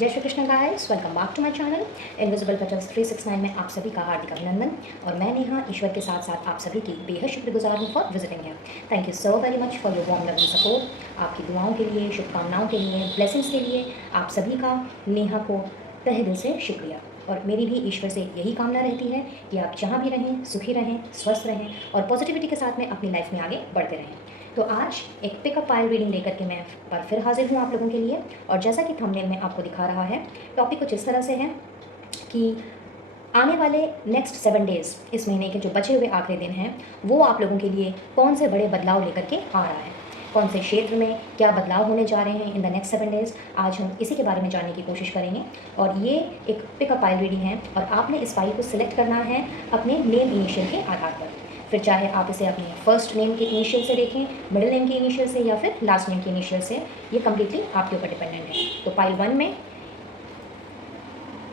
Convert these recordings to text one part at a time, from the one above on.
जय Shri Krishna guys, welcome back to my channel invisible petals 369 में आप सभी का हार्दिक अभिनंदन। और मैं नेहा ईश्वर के साथ साथ आप सभी की बेहद शुक्रगुजार हूँ फॉर विजिटिंग है। Thank you so very much for your warm love and support. आपकी दुआओं के लिए, शुभकामनाओं के लिए, ब्लेसिंग्स के लिए आप सभी का नेहा को तहे दिल से शुक्रिया। और मेरी भी ईश्वर से यही कामना रहती है कि आप जहाँ भी रहें सुखी रहें, स्वस्थ रहें और पॉजिटिविटी के साथ में अपनी लाइफ में आगे बढ़ते रहें। तो आज एक पिकअप पाइल रीडिंग लेकर के मैं पर फिर हाजिर हूँ आप लोगों के लिए। और जैसा कि थंबनेल में आपको दिखा रहा है, टॉपिक कुछ इस तरह से है कि आने वाले नेक्स्ट 7 डेज़, इस महीने के जो बचे हुए आखिरी दिन हैं, वो आप लोगों के लिए कौन से बड़े बदलाव लेकर के आ रहा है, कौन से क्षेत्र में क्या बदलाव होने जा रहे हैं इन द नेक्स्ट 7 डेज़। आज हम इसी के बारे में जानने की कोशिश करेंगे। और ये एक पिकअप पाइल रीडिंग है और आपने इस फाइल को सिलेक्ट करना है अपने नेम इनिशियल के आधार पर। फिर चाहे आप इसे अपने फर्स्ट नेम के इनिशियल से देखें, मिडिल नेम के इनिशियल से या फिर लास्ट नेम के इनिशियल से, ये कम्प्लीटली आपके ऊपर डिपेंडेंट है। तो पाइल 1 में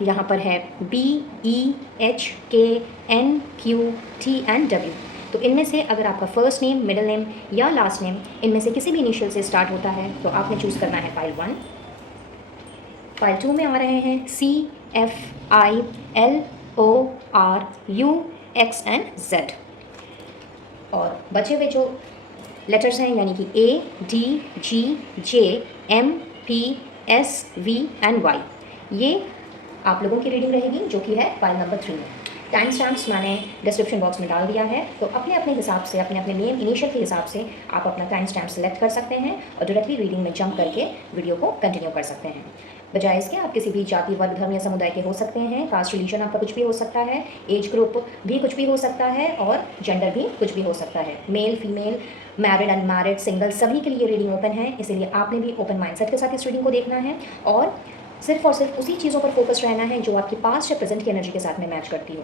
यहाँ पर है BEHKNQTW। तो इनमें से अगर आपका फर्स्ट नेम, मिडिल नेम या लास्ट नेम इनमें से किसी भी इनिशियल से स्टार्ट होता है तो आपने चूज़ करना है पाइल 1। पाइल 2 में आ रहे हैं CFILORUXNZ। और बचे हुए जो लेटर्स हैं यानी कि ADGJMPSVNY, ये आप लोगों की रीडिंग रहेगी, जो कि है फाइल नंबर 3 में। टाइम स्टैम्प्स मैंने डिस्क्रिप्शन बॉक्स में डाल दिया है, तो अपने अपने हिसाब से, अपने अपने नेम इनिशियल के हिसाब से आप अपना टाइम स्टैम्प सेलेक्ट कर सकते हैं और डायरेक्टली रीडिंग में जंप करके वीडियो को कंटिन्यू कर सकते हैं। बजाय इसके आप किसी भी जाति, वर्ग, धर्म या समुदाय के हो सकते हैं। कास्ट, रिलीजन आपका कुछ भी हो सकता है, एज ग्रुप भी कुछ भी हो सकता है और जेंडर भी कुछ भी हो सकता है। Male, female, married, unmarried, single, सभी के लिए रीडिंग ओपन है। इसीलिए आपने भी ओपन माइंडसेट के साथ इस रीडिंग को देखना है और सिर्फ उसी चीज़ों पर फोकस रहना है जो आपकी पास्ट या प्रेजेंट की एनर्जी के साथ में मैच करती हो।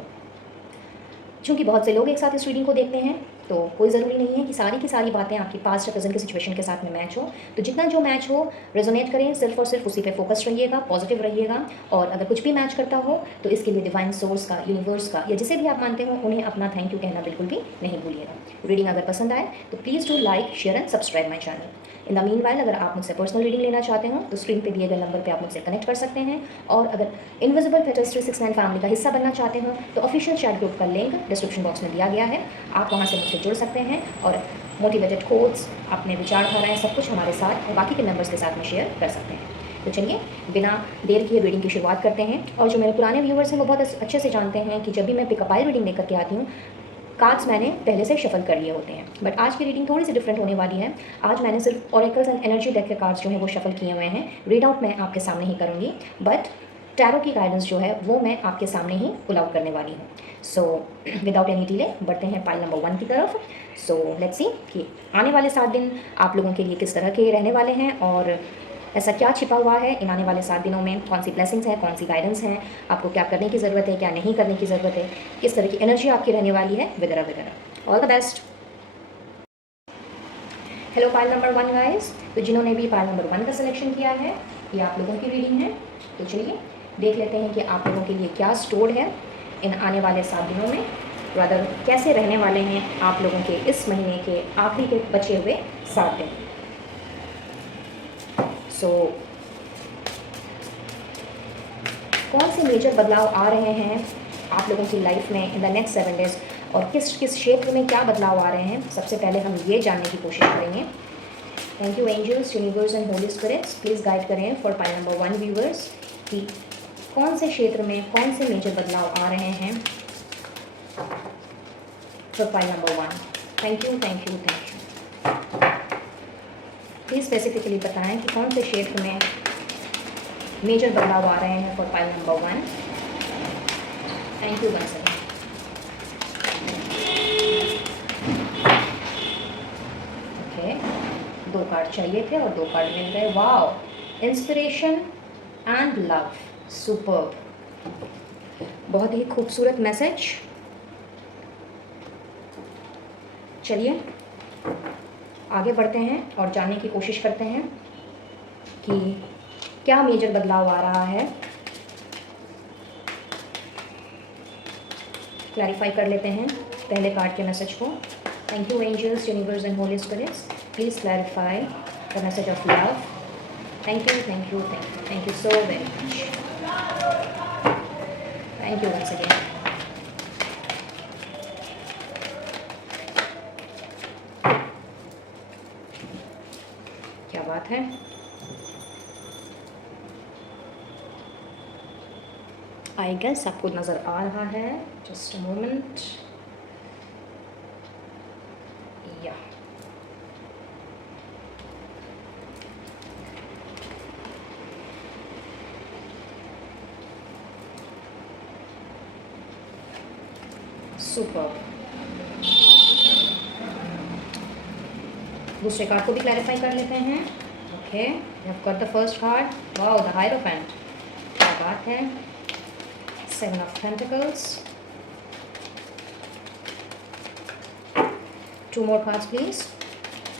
क्योंकि बहुत से लोग एक साथ इस रीडिंग को देखते हैं, तो कोई ज़रूरी नहीं है कि सारी की सारी बातें आपकी पास्ट या प्रेजेंट की सिचुएशन के साथ में मैच हो। तो जितना जो मैच हो रेजोनेट करें, सिर्फ और सिर्फ उसी पे फोकस रहिएगा, पॉजिटिव रहिएगा। और अगर कुछ भी मैच करता हो तो इसके लिए डिवाइन सोर्स का, यूनिवर्स का या जिसे भी आप मानते हो, उन्हें अपना थैंक यू कहना बिल्कुल भी नहीं भूलिएगा। रीडिंग अगर पसंद आए तो please do like, share and subscribe my channel. In the meanwhile अगर आप मुझसे पर्सनल रीडिंग लेना चाहते हो तो स्क्रीन पे दिए गए नंबर पे आप मुझसे कनेक्ट कर सकते हैं। और अगर इनविजिबल पेटल्स 369 फैमिली का हिस्सा बनना चाहते हो तो ऑफिशियल चैट ग्रुप का लिंक डिस्क्रिप्शन बॉक्स में दिया गया है, आप वहाँ से मुझसे जुड़ सकते हैं और मोटिवेटेड कोट्स, अपने विचारधाराएँ, सब कुछ हमारे साथ और बाकी के मेंबर्स के साथ में शेयर कर सकते हैं। तो चलिए बिना देर किए रीडिंग की शुरुआत करते हैं। और जो मेरे पुराने व्यूअर्स हैं वो बहुत अच्छे से जानते हैं कि जब भी मैं पिकअप पाइल रीडिंग लेकर के आती हूँ, कार्ड्स मैंने पहले से शफल कर लिए होते हैं। बट आज की रीडिंग थोड़ी सी डिफरेंट होने वाली है। आज मैंने सिर्फ ऑरेकल्स एंड एनर्जी डेक के कार्ड्स जो हैं वो शफल किए हुए हैं। रीड आउट मैं आपके सामने ही करूँगी, बट टैरो की गाइडेंस जो है वो मैं आपके सामने ही पुल आउट करने वाली हूँ। सो विदाउट एनी डिले बढ़ते हैं पाइल नंबर 1 की तरफ। सो लेट्स सी कि आने वाले 7 दिन आप लोगों के लिए किस तरह के रहने वाले हैं और ऐसा क्या छिपा हुआ है इन आने वाले 7 दिनों में, कौन सी ब्लेसिंग्स हैं, कौन सी गाइडेंस हैं, आपको क्या करने की ज़रूरत है, क्या नहीं करने की ज़रूरत है, किस तरह की एनर्जी आपकी रहने वाली है, वगैरह वगैरह। All the best. Hello pile number 1 guys. तो जिन्होंने भी पाइल नंबर 1 का सिलेक्शन किया है, ये आप लोगों की रीडिंग है। तो चलिए देख लेते हैं कि आप लोगों के लिए क्या स्टोर्ड है इन आने वाले 7 दिनों में, रादर कैसे रहने वाले हैं आप लोगों के इस महीने के आखिरी के बचे हुए 7 दिन। सो कौन से मेजर बदलाव आ रहे हैं आप लोगों की लाइफ में इन द नेक्स्ट 7 डेज और किस किस क्षेत्र में क्या बदलाव आ रहे हैं, सबसे पहले हम ये जानने की कोशिश करेंगे। Thank you angels, universe and holy spirits, please guide करें फॉर पाइल नंबर 1 व्यूवर्स कि कौन से क्षेत्र में कौन से मेजर बदलाव आ रहे हैं for pile number 1। Thank you thank you thank you. Please specifically बताएं कि कौन से क्षेत्र में मेजर बदलाव आ रहे हैं for pile number 1। Thank you once again. Okay, 2 card चाहिए थे और 2 कार्ड मिल गए। Wow, inspiration and love, superb, बहुत ही खूबसूरत मैसेज। चलिए आगे बढ़ते हैं और जानने की कोशिश करते हैं कि क्या मेजर बदलाव आ रहा है। क्लैरिफाई कर लेते हैं पहले कार्ड के मैसेज को। Thank you angels, universe and holy spirits, please clarify the message of love thank you, thank you, thank you, thank you so very much. Thank you once again. क्या बात है। आई guess आपको नज़र आ रहा है, just a moment. या super. दूसरे card को भी क्लैरिफाई कर लेते हैं। Okay, you have got the first card. Wow, the hierophant. क्या बात है। 7 of pentacles. 2 more cards please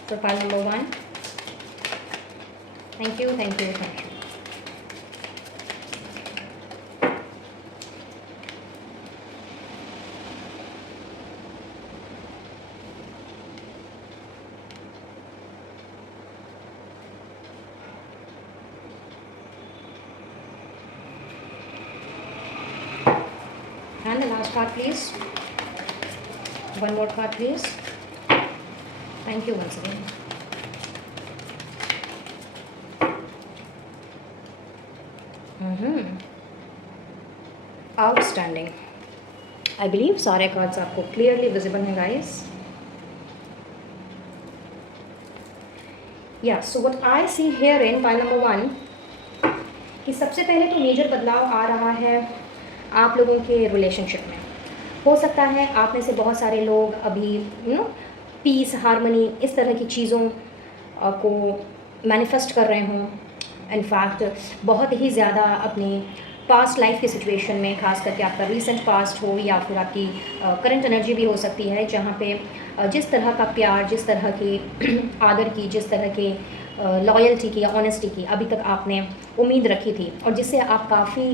for pile number 1. Thank you, thank you, thank you. And the last card please. 1 more card please. Thank you once again. Outstanding. I believe सारे cards आपको clearly visible हैं guys. Yeah, so what I see here in pile number 1 कि सबसे पहले तो major बदलाव आ रहा है आप लोगों के रिलेशनशिप में। हो सकता है आप में से बहुत सारे लोग अभी पीस, हारमनी, इस तरह की चीज़ों को मैनिफेस्ट कर रहे हों। इनफैक्ट बहुत ही ज़्यादा अपनी पास्ट लाइफ की सिचुएशन में, खास करके आपका रीसेंट पास्ट हो या फिर आपकी करंट एनर्जी भी हो सकती है, जहाँ पे जिस तरह का प्यार, जिस तरह की आदर की, जिस तरह के लॉयल्टी की या ऑनेस्टी की अभी तक आपने उम्मीद रखी थी, और जिससे आप काफ़ी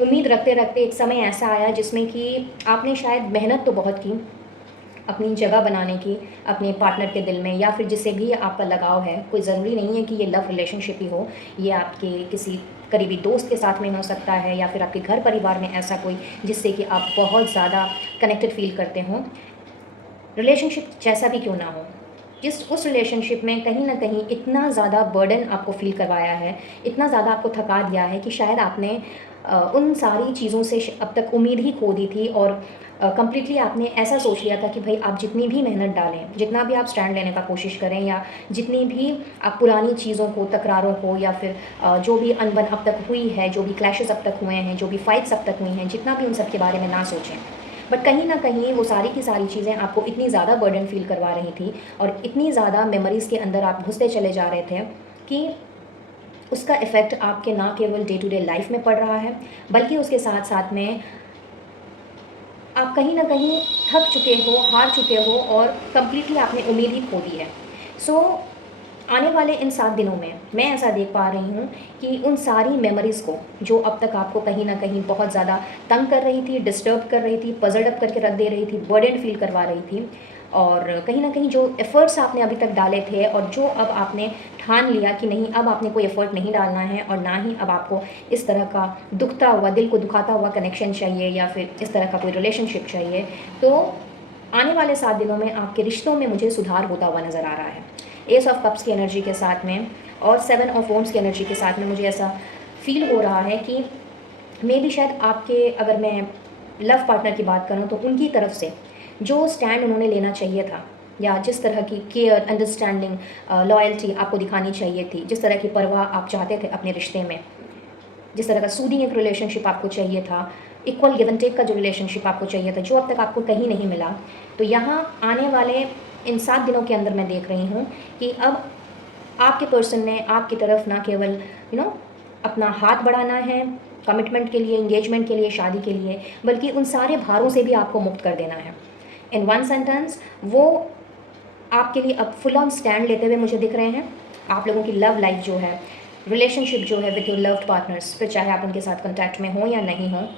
उम्मीद रखते रखते एक समय ऐसा आया जिसमें कि आपने शायद मेहनत तो बहुत की अपनी जगह बनाने की अपने पार्टनर के दिल में, या फिर जिससे भी आपका लगाव है। कोई ज़रूरी नहीं है कि ये लव रिलेशनशिप ही हो, ये आपके किसी करीबी दोस्त के साथ में हो सकता है, या फिर आपके घर परिवार में ऐसा कोई जिससे कि आप बहुत ज़्यादा कनेक्टेड फील करते हों। रिलेशनशिप जैसा भी क्यों ना हो, उस रिलेशनशिप में कहीं ना कहीं इतना ज़्यादा बर्डन आपको फील करवाया है, इतना ज़्यादा आपको थका दिया है कि शायद आपने उन सारी चीज़ों से अब तक उम्मीद ही खो दी थी, और कम्प्लीटली आपने ऐसा सोच लिया था कि भाई आप जितनी भी मेहनत डालें, जितना भी आप स्टैंड लेने का कोशिश करें, या जितनी भी आप पुरानी चीज़ों को, तकरारों को, या फिर जो भी अनबन अब तक हुई है, जो भी क्लैशेस अब तक हुए हैं, जो भी फाइट्स अब तक हुई हैं, जितना भी उन सब के बारे में ना सोचें। बट कहीं ना कहीं वो सारी की सारी चीज़ें आपको इतनी ज़्यादा बर्डन फील करवा रही थी, और इतनी ज़्यादा मेमोरीज़ के अंदर आप घुसते चले जा रहे थे कि उसका इफ़ेक्ट आपके ना केवल डे टू डे लाइफ में पड़ रहा है, बल्कि उसके साथ साथ में आप कहीं ना कहीं थक चुके हो, हार चुके हो, और कम्प्लीटली आपने उम्मीद ही खो दी है। सो आने वाले इन 7 दिनों में मैं ऐसा देख पा रही हूँ कि उन सारी मेमोरीज़ को, जो अब तक आपको कहीं ना कहीं बहुत ज़्यादा तंग कर रही थी, डिस्टर्ब कर रही थी, पजल्ड अप करके रख दे रही थी, बर्डन फील करवा रही थी, और कहीं ना कहीं जो एफ़र्ट्स आपने अभी तक डाले थे, और जो अब आपने ठान लिया कि नहीं, अब आपने कोई एफ़र्ट नहीं डालना है, और ना ही अब आपको इस तरह का दुखता हुआ, दिल को दुखाता हुआ कनेक्शन चाहिए, या फिर इस तरह का कोई रिलेशनशिप चाहिए, तो आने वाले 7 दिनों में आपके रिश्तों में मुझे सुधार होता हुआ नज़र आ रहा है। एस ऑफ कप्स की एनर्जी के साथ में और 7 ऑफ वॉन्ड्स की एनर्जी के साथ में मुझे ऐसा फील हो रहा है कि मे भी शायद आपके, अगर मैं लव पार्टनर की बात करूं, तो उनकी तरफ से जो स्टैंड उन्होंने लेना चाहिए था, या जिस तरह की केयर, अंडरस्टैंडिंग, लॉयल्टी आपको दिखानी चाहिए थी, जिस तरह की परवाह आप चाहते थे अपने रिश्ते में, जिस तरह का सूदिंग एक रिलेशनशिप आपको चाहिए था, इक्वल गिव एंड टेक का जो रिलेशनशिप आपको चाहिए था, जो अब तक आपको कहीं नहीं मिला, तो यहाँ आने वाले इन 7 दिनों के अंदर मैं देख रही हूँ कि अब आपके पर्सन ने आपकी तरफ ना केवल अपना हाथ बढ़ाना है कमिटमेंट के लिए, इंगेजमेंट के लिए, शादी के लिए, बल्कि उन सारे भारों से भी आपको मुक्त कर देना है। इन वन सेंटेंस वो आपके लिए अब फुल ऑन स्टैंड लेते हुए मुझे दिख रहे हैं। आप लोगों की लव लाइफ जो है, रिलेशनशिप जो है विद योर लव्ड पार्टनर्स, फिर चाहे आप उनके साथ कॉन्टैक्ट में हो या नहीं हो,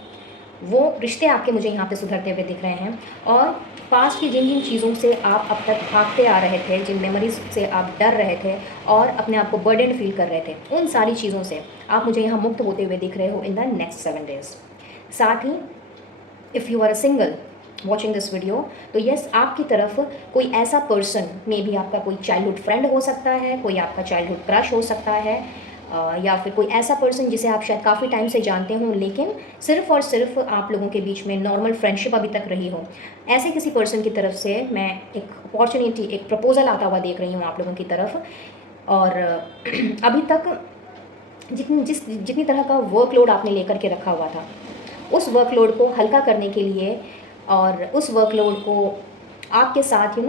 वो रिश्ते आपके मुझे यहाँ पे सुधरते हुए दिख रहे हैं। और पास्ट की जिन जिन चीज़ों से आप अब तक भागते आ रहे थे, जिन मेमोरीज से आप डर रहे थे और अपने आप को बर्डन फील कर रहे थे, उन सारी चीज़ों से आप मुझे यहाँ मुक्त होते हुए दिख रहे हो इन द नेक्स्ट 7 डेज। साथ ही if you are a single watching this video, तो यस, आपकी तरफ कोई ऐसा पर्सन, मे बी आपका कोई चाइल्डहुड फ्रेंड हो सकता है, कोई आपका चाइल्डहुड क्रश हो सकता है, या फिर कोई ऐसा पर्सन जिसे आप शायद काफ़ी टाइम से जानते हों, लेकिन सिर्फ़ और सिर्फ आप लोगों के बीच में नॉर्मल फ्रेंडशिप अभी तक रही हो। ऐसे किसी पर्सन की तरफ से मैं एक अपॉर्चुनिटी, एक प्रपोज़ल आता हुआ देख रही हूँ आप लोगों की तरफ। और अभी तक जितनी तरह का वर्कलोड आपने लेकर के रखा हुआ था, उस वर्कलोड को हल्का करने के लिए और उस वर्कलोड को आपके साथ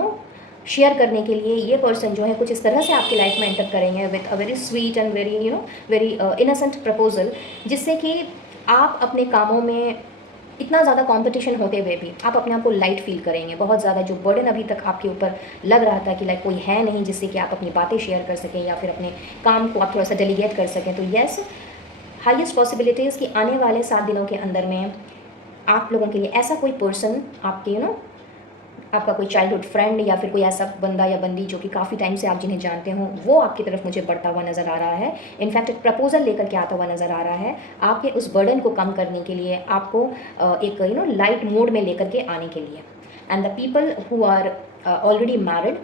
शेयर करने के लिए ये पर्सन जो है कुछ इस तरह से आपकी लाइफ में एंटर करेंगे with a very sweet and very innocent proposal, जिससे कि आप अपने कामों में इतना ज़्यादा कंपटीशन होते हुए भी आप अपने आप को लाइट फील करेंगे। बहुत ज़्यादा जो बर्डन अभी तक आपके ऊपर लग रहा था कि लाइक कोई है नहीं जिससे कि आप अपनी बातें शेयर कर सकें या फिर अपने काम को आप थोड़ा सा डेलीगेट कर सकें, तो येस, हाईएस्ट पॉसिबिलिटीज़ कि आने वाले 7 दिनों के अंदर में आप लोगों के लिए ऐसा कोई पर्सन आपके आपका कोई चाइल्डहुड फ्रेंड या फिर कोई ऐसा बंदा या बंदी जो कि काफ़ी टाइम से आप जिन्हें जानते हो, वो आपकी तरफ मुझे बढ़ता हुआ नज़र आ रहा है। इनफैक्ट एक प्रपोजल लेकर के आता हुआ नज़र आ रहा है आपके उस बर्डन को कम करने के लिए, आपको एक लाइट मोड में लेकर के आने के लिए। And the people who are already married,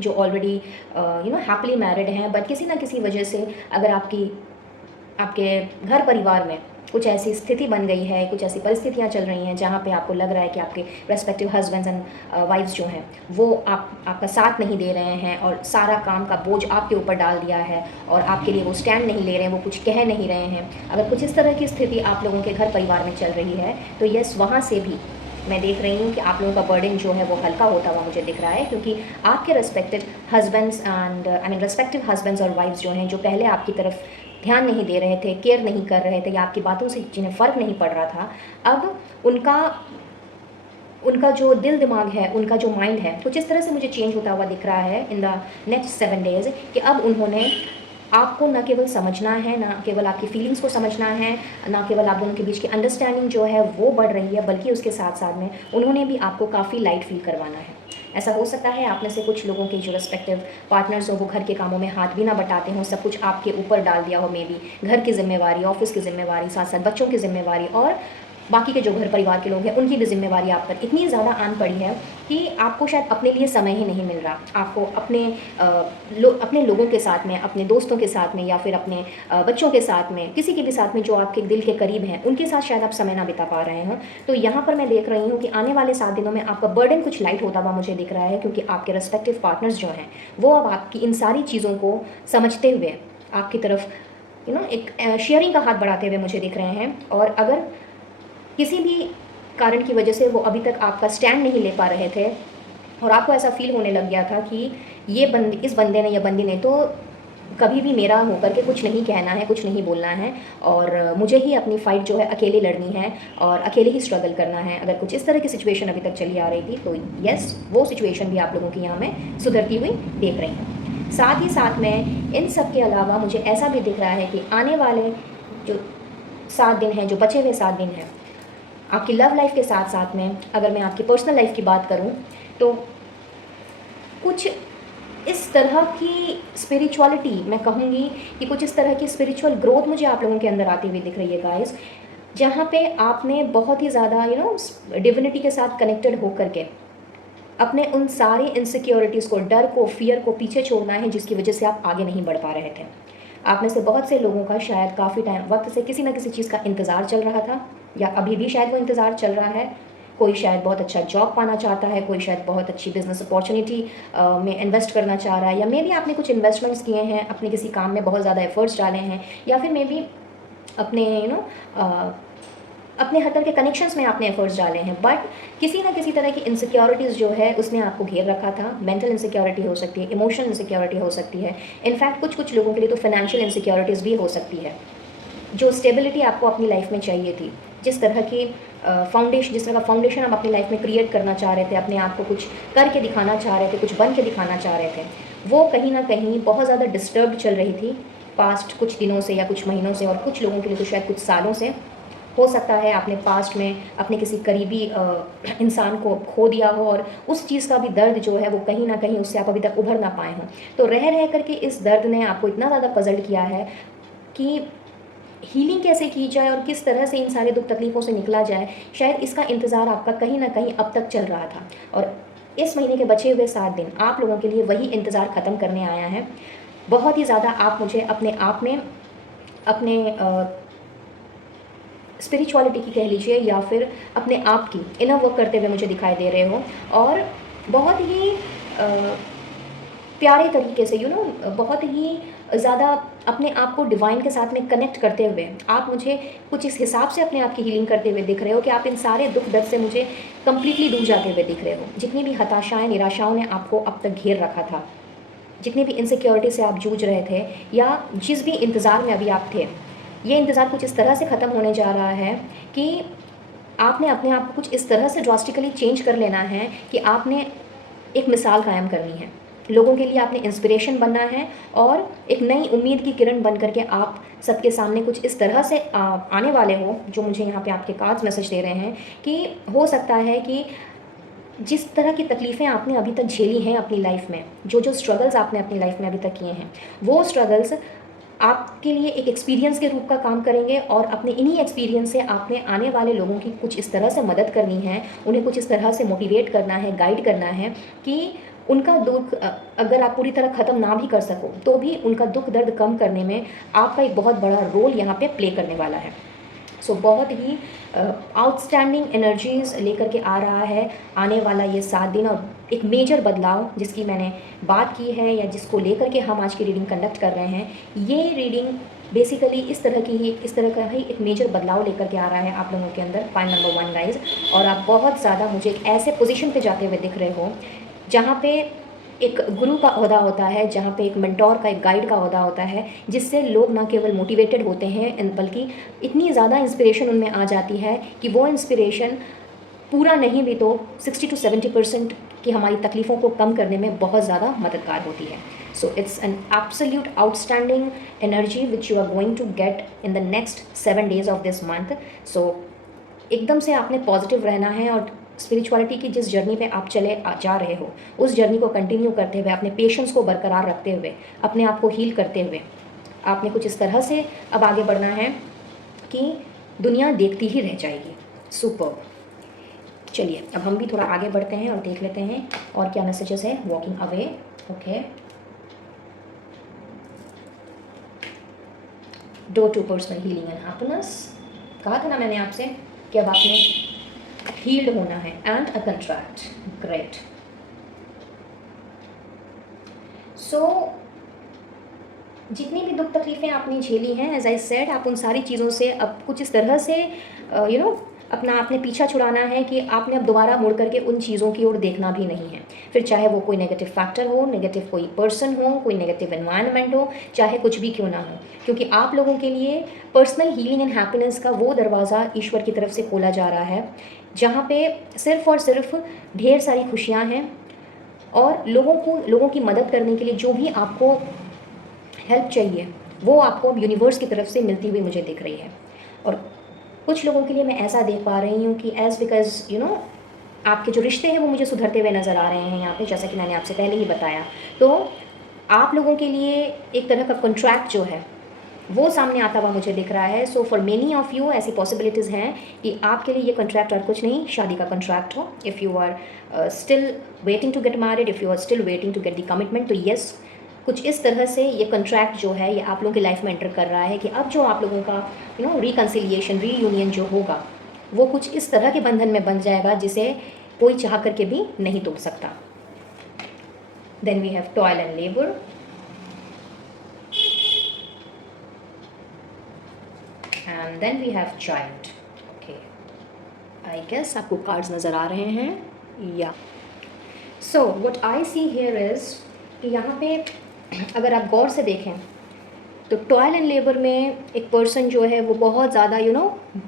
जो ऑलरेडी हैप्पीली मैरिड हैं, बट किसी ना किसी वजह से अगर आपके घर परिवार में कुछ ऐसी स्थिति बन गई है, कुछ ऐसी परिस्थितियाँ चल रही हैं जहाँ पे आपको लग रहा है कि आपके रेस्पेक्टिव हस्बैंड्स एंड वाइफ्स जो हैं वो आपका साथ नहीं दे रहे हैं और सारा काम का बोझ आपके ऊपर डाल दिया है और आपके लिए वो स्टैंड नहीं ले रहे हैं, वो कुछ कह नहीं रहे हैं। अगर कुछ इस तरह की स्थिति आप लोगों के घर परिवार में चल रही है, तो यस, वहाँ से भी मैं देख रही हूँ कि आप लोगों का बर्डन जो है वो हल्का होता हुआ मुझे दिख रहा है, क्योंकि आपके respective husbands and respective husbands और वाइफ्स जो हैं, जो पहले आपकी तरफ ध्यान नहीं दे रहे थे, केयर नहीं कर रहे थे या आपकी बातों से जिन्हें फ़र्क नहीं पड़ रहा था, अब उनका जो दिल दिमाग है, उनका जो माइंड है, कुछ इस तरह से मुझे चेंज होता हुआ दिख रहा है इन द नेक्स्ट 7 डेज़ कि अब उन्होंने आपको न केवल समझना है, ना केवल आपकी फीलिंग्स को समझना है, ना केवल आप दोनों के बीच की अंडरस्टैंडिंग जो है वो बढ़ रही है, बल्कि उसके साथ साथ में उन्होंने भी आपको काफ़ी लाइट फील करवाना है। ऐसा हो सकता है आप में से कुछ लोगों के जो रेस्पेक्टिव पार्टनर्स हो वो घर के कामों में हाथ भी ना बटाते हों, सब कुछ आपके ऊपर डाल दिया हो, मे बी घर की जिम्मेवारी, ऑफिस की जिम्मेवारी, साथ साथ बच्चों की जिम्मेवारी और बाकी के जो घर परिवार के लोग हैं उनकी भी जिम्मेवारी आप पर इतनी ज़्यादा आन पड़ी है कि आपको शायद अपने लिए समय ही नहीं मिल रहा। आपको अपने लोगों के साथ में, अपने दोस्तों के साथ में या फिर अपने बच्चों के साथ में, किसी के भी साथ में जो आपके दिल के करीब हैं, उनके साथ शायद आप समय ना बिता पा रहे हो। तो यहाँ पर मैं देख रही हूँ कि आने वाले 7 दिनों में आपका बर्डन कुछ लाइट होता हुआ मुझे दिख रहा है, क्योंकि आपके रेस्पेक्टिव पार्टनर्स जो हैं वो अब आपकी इन सारी चीज़ों को समझते हुए आपकी तरफ एक शेयरिंग का हाथ बढ़ाते हुए मुझे दिख रहे हैं। और अगर किसी भी कारण की वजह से वो अभी तक आपका स्टैंड नहीं ले पा रहे थे और आपको ऐसा फील होने लग गया था कि इस बंदे ने या बंदी ने तो कभी भी मेरा होकर के कुछ नहीं कहना है, कुछ नहीं बोलना है और मुझे ही अपनी फ़ाइट जो है अकेले लड़नी है और अकेले ही स्ट्रगल करना है, अगर कुछ इस तरह की सिचुएशन अभी तक चली आ रही थी, तो यस, वो सिचुएशन भी आप लोगों की यहाँ में सुधरती हुई देख रही हूँ। साथ ही साथ में इन सब के अलावा मुझे ऐसा भी दिख रहा है कि आने वाले जो 7 दिन हैं, जो बचे हुए 7 दिन हैं, आपकी लव लाइफ के साथ साथ में अगर मैं आपकी पर्सनल लाइफ की बात करूं तो कुछ इस तरह की स्पिरिचुअलिटी, मैं कहूँगी कि कुछ इस तरह की स्पिरिचुअल ग्रोथ मुझे आप लोगों के अंदर आती हुई दिख रही है गाइस, जहाँ पे आपने बहुत ही ज़्यादा डिविनिटी के साथ कनेक्टेड होकर के अपने उन सारी इनसिक्योरिटीज़ को, डर को, फियर को पीछे छोड़ना है, जिसकी वजह से आप आगे नहीं बढ़ पा रहे थे। आप में से बहुत से लोगों का शायद काफ़ी वक्त से किसी ना किसी चीज़ का इंतज़ार चल रहा था या अभी भी शायद वो इंतज़ार चल रहा है। कोई शायद बहुत अच्छा जॉब पाना चाहता है, कोई शायद बहुत अच्छी बिजनेस अपॉर्चुनिटी में इन्वेस्ट करना चाह रहा है, या मे बी आपने कुछ इन्वेस्टमेंट्स किए हैं, अपने किसी काम में बहुत ज़्यादा एफर्ट्स डाले हैं, या फिर मे बी अपने अपने हर तरह के कनेक्शंस में आपने एफर्ट्स डाले हैं, बट किसी ना किसी तरह की इनसिक्योरिटीज़ जो है उसने आपको घेर रखा था। मेंटल इनसिक्योरिटी हो सकती है, इमोशनल इनसिक्योरिटी हो सकती है, इनफैक्ट कुछ लोगों के लिए तो फाइनेंशियल इनसिक्योरिटीज़ भी हो सकती है। जो स्टेबिलिटी आपको अपनी लाइफ में चाहिए थी, जिस तरह का फाउंडेशन आप अपनी लाइफ में क्रिएट करना चाह रहे थे, अपने आप को कुछ करके दिखाना चाह रहे थे, कुछ बन के दिखाना चाह रहे थे, वो कहीं ना कहीं बहुत ज़्यादा डिस्टर्ब चल रही थी पास्ट कुछ दिनों से या कुछ महीनों से, और कुछ लोगों के लिए तो शायद कुछ सालों से। हो सकता है आपने पास्ट में अपने किसी करीबी इंसान को खो दिया हो और उस चीज़ का भी दर्द जो है वो कहीं ना कहीं उससे आप अभी तक उभर ना पाए हों। तो रह रह करके इस दर्द ने आपको इतना ज़्यादा पजल किया है कि हीलिंग कैसे की जाए और किस तरह से इन सारे दुख तकलीफ़ों से निकला जाए, शायद इसका इंतज़ार आपका कहीं ना कहीं अब तक चल रहा था। और इस महीने के बचे हुए 7 दिन आप लोगों के लिए वही इंतज़ार ख़त्म करने आया है। बहुत ही ज़्यादा आप मुझे अपने आप में अपने स्पिरिचुअलिटी की कह लीजिए या फिर अपने आप की इनर वर्क करते हुए मुझे दिखाई दे रहे हो, और बहुत ही प्यारे तरीके से बहुत ही ज़्यादा अपने आप को डिवाइन के साथ में कनेक्ट करते हुए आप मुझे कुछ इस हिसाब से अपने आप की हीलिंग करते हुए दिख रहे हो कि आप इन सारे दुख दर्द से मुझे कम्प्लीटली दूर जाते हुए दिख रहे हो। जितनी भी हताशाएं निराशाओं ने आपको अब तक घेर रखा था, जितनी भी इनसिक्योरिटी से आप जूझ रहे थे या जिस भी इंतज़ार में अभी आप थे, ये इंतज़ार कुछ इस तरह से ख़त्म होने जा रहा है कि आपने अपने आप को कुछ इस तरह से ड्रास्टिकली चेंज कर लेना है कि आपने एक मिसाल कायम करनी है। लोगों के लिए आपने इंस्पिरेशन बनना है और एक नई उम्मीद की किरण बन करके आप सबके सामने कुछ इस तरह से आने वाले हो, जो मुझे यहाँ पे आपके कार्ड्स मैसेज दे रहे हैं कि हो सकता है कि जिस तरह की तकलीफ़ें आपने अभी तक झेली हैं अपनी लाइफ में, जो जो स्ट्रगल्स आपने अपनी लाइफ में अभी तक किए हैं, वो स्ट्रगल्स आपके लिए एक एक्सपीरियंस के रूप का काम करेंगे और अपने इन्हीं एक्सपीरियंस से आपने आने वाले लोगों की कुछ इस तरह से मदद करनी है, उन्हें कुछ इस तरह से मोटिवेट करना है, गाइड करना है कि उनका दुख अगर आप पूरी तरह ख़त्म ना भी कर सको तो भी उनका दुख दर्द कम करने में आपका एक बहुत बड़ा रोल यहाँ पे प्ले करने वाला है। सो बहुत ही आउटस्टैंडिंग एनर्जीज़ लेकर के आ रहा है आने वाला ये 7 दिन, और एक मेजर बदलाव जिसकी मैंने बात की है या जिसको लेकर के हम आज की रीडिंग कंडक्ट कर रहे हैं, ये रीडिंग बेसिकली इस तरह का ही एक मेजर बदलाव लेकर के आ रहा है आप लोगों के अंदर। पॉइंट नंबर 1 गाइज, और आप बहुत ज़्यादा मुझे एक ऐसे पोजीशन पे जाते हुए दिख रहे हो जहाँ पे एक गुरु का ओहदा होता है, जहाँ पे एक मेंटोर का, एक गाइड का ओहदा होता है, जिससे लोग ना केवल मोटिवेटेड होते हैं बल्कि इतनी ज़्यादा इंस्पिरेशन उनमें आ जाती है कि वो इंस्पिरेशन पूरा नहीं भी तो 60 to 70% की हमारी तकलीफ़ों को कम करने में बहुत ज़्यादा मददगार होती है। So it's an absolute outstanding energy which you are going to get in the next 7 days of this month. So एकदम से आपने पॉजिटिव रहना है और स्पिरिचुअलिटी की जिस जर्नी पे आप जा रहे हो उस जर्नी को कंटिन्यू करते हुए, अपने पेशेंस को बरकरार रखते हुए, अपने आप को हील करते हुए आपने कुछ इस तरह से अब आगे बढ़ना है कि दुनिया देखती ही रह जाएगी। सुपर। चलिए अब हम भी थोड़ा आगे बढ़ते हैं और देख लेते हैं और क्या मैसेजेस है। Walking away, okay. Door to personal healing and happiness. कहा था ना मैंने आपसे कि अब आपने हील्ड होना है, एंड अ कंट्रैक्ट। ग्रेट। सो जितनी भी दुख तकलीफ़ें आपने झेली हैं, एज आई सेड, आप उन सारी चीज़ों से अब कुछ इस तरह से अपना आपने पीछा छुड़ाना है कि आपने अब दोबारा मुड़ करके उन चीज़ों की ओर देखना भी नहीं है। फिर चाहे वो कोई नेगेटिव फैक्टर हो, नेगेटिव कोई पर्सन हो, कोई नेगेटिव एनवायरनमेंट हो, चाहे कुछ भी क्यों ना हो, क्योंकि आप लोगों के लिए पर्सनल हीलिंग एंड हैप्पीनेस का वो दरवाज़ा ईश्वर की तरफ से खोला जा रहा है जहाँ पे सिर्फ़ और सिर्फ ढेर सारी खुशियाँ हैं और लोगों की मदद करने के लिए जो भी आपको हेल्प चाहिए वो आपको अब यूनिवर्स की तरफ से मिलती हुई मुझे दिख रही है। और कुछ लोगों के लिए मैं ऐसा देख पा रही हूँ कि बिकॉज आपके जो रिश्ते हैं वो मुझे सुधरते हुए नज़र आ रहे हैं यहाँ पे, जैसा कि मैंने आपसे पहले ही बताया। तो आप लोगों के लिए एक तरह का कॉन्ट्रैक्ट जो है वो सामने आता हुआ मुझे दिख रहा है। So for many of you ऐसी पॉसिबिलिटीज़ हैं कि आपके लिए ये कॉन्ट्रैक्ट और कुछ नहीं, शादी का कॉन्ट्रैक्ट हो। If you are still waiting to get married, if you are still waiting to get the commitment, तो येस, कुछ इस तरह से ये कॉन्ट्रैक्ट जो है ये आप लोगों की लाइफ में एंटर कर रहा है कि अब जो आप लोगों का रिकन्सिलिएशन, रीयूनियन जो होगा वो कुछ इस तरह के बंधन में बन जाएगा जिसे कोई चाह करके भी नहीं तोड़ सकता। Then we have toil and labour, and then we have child. Okay, I guess आपको कार्ड्स नज़र आ रहे हैं या so what I see here is कि यहाँ पे अगर आप गौर से देखें तो टॉयल एंड लेबर में एक पर्सन जो है वो बहुत ज़्यादा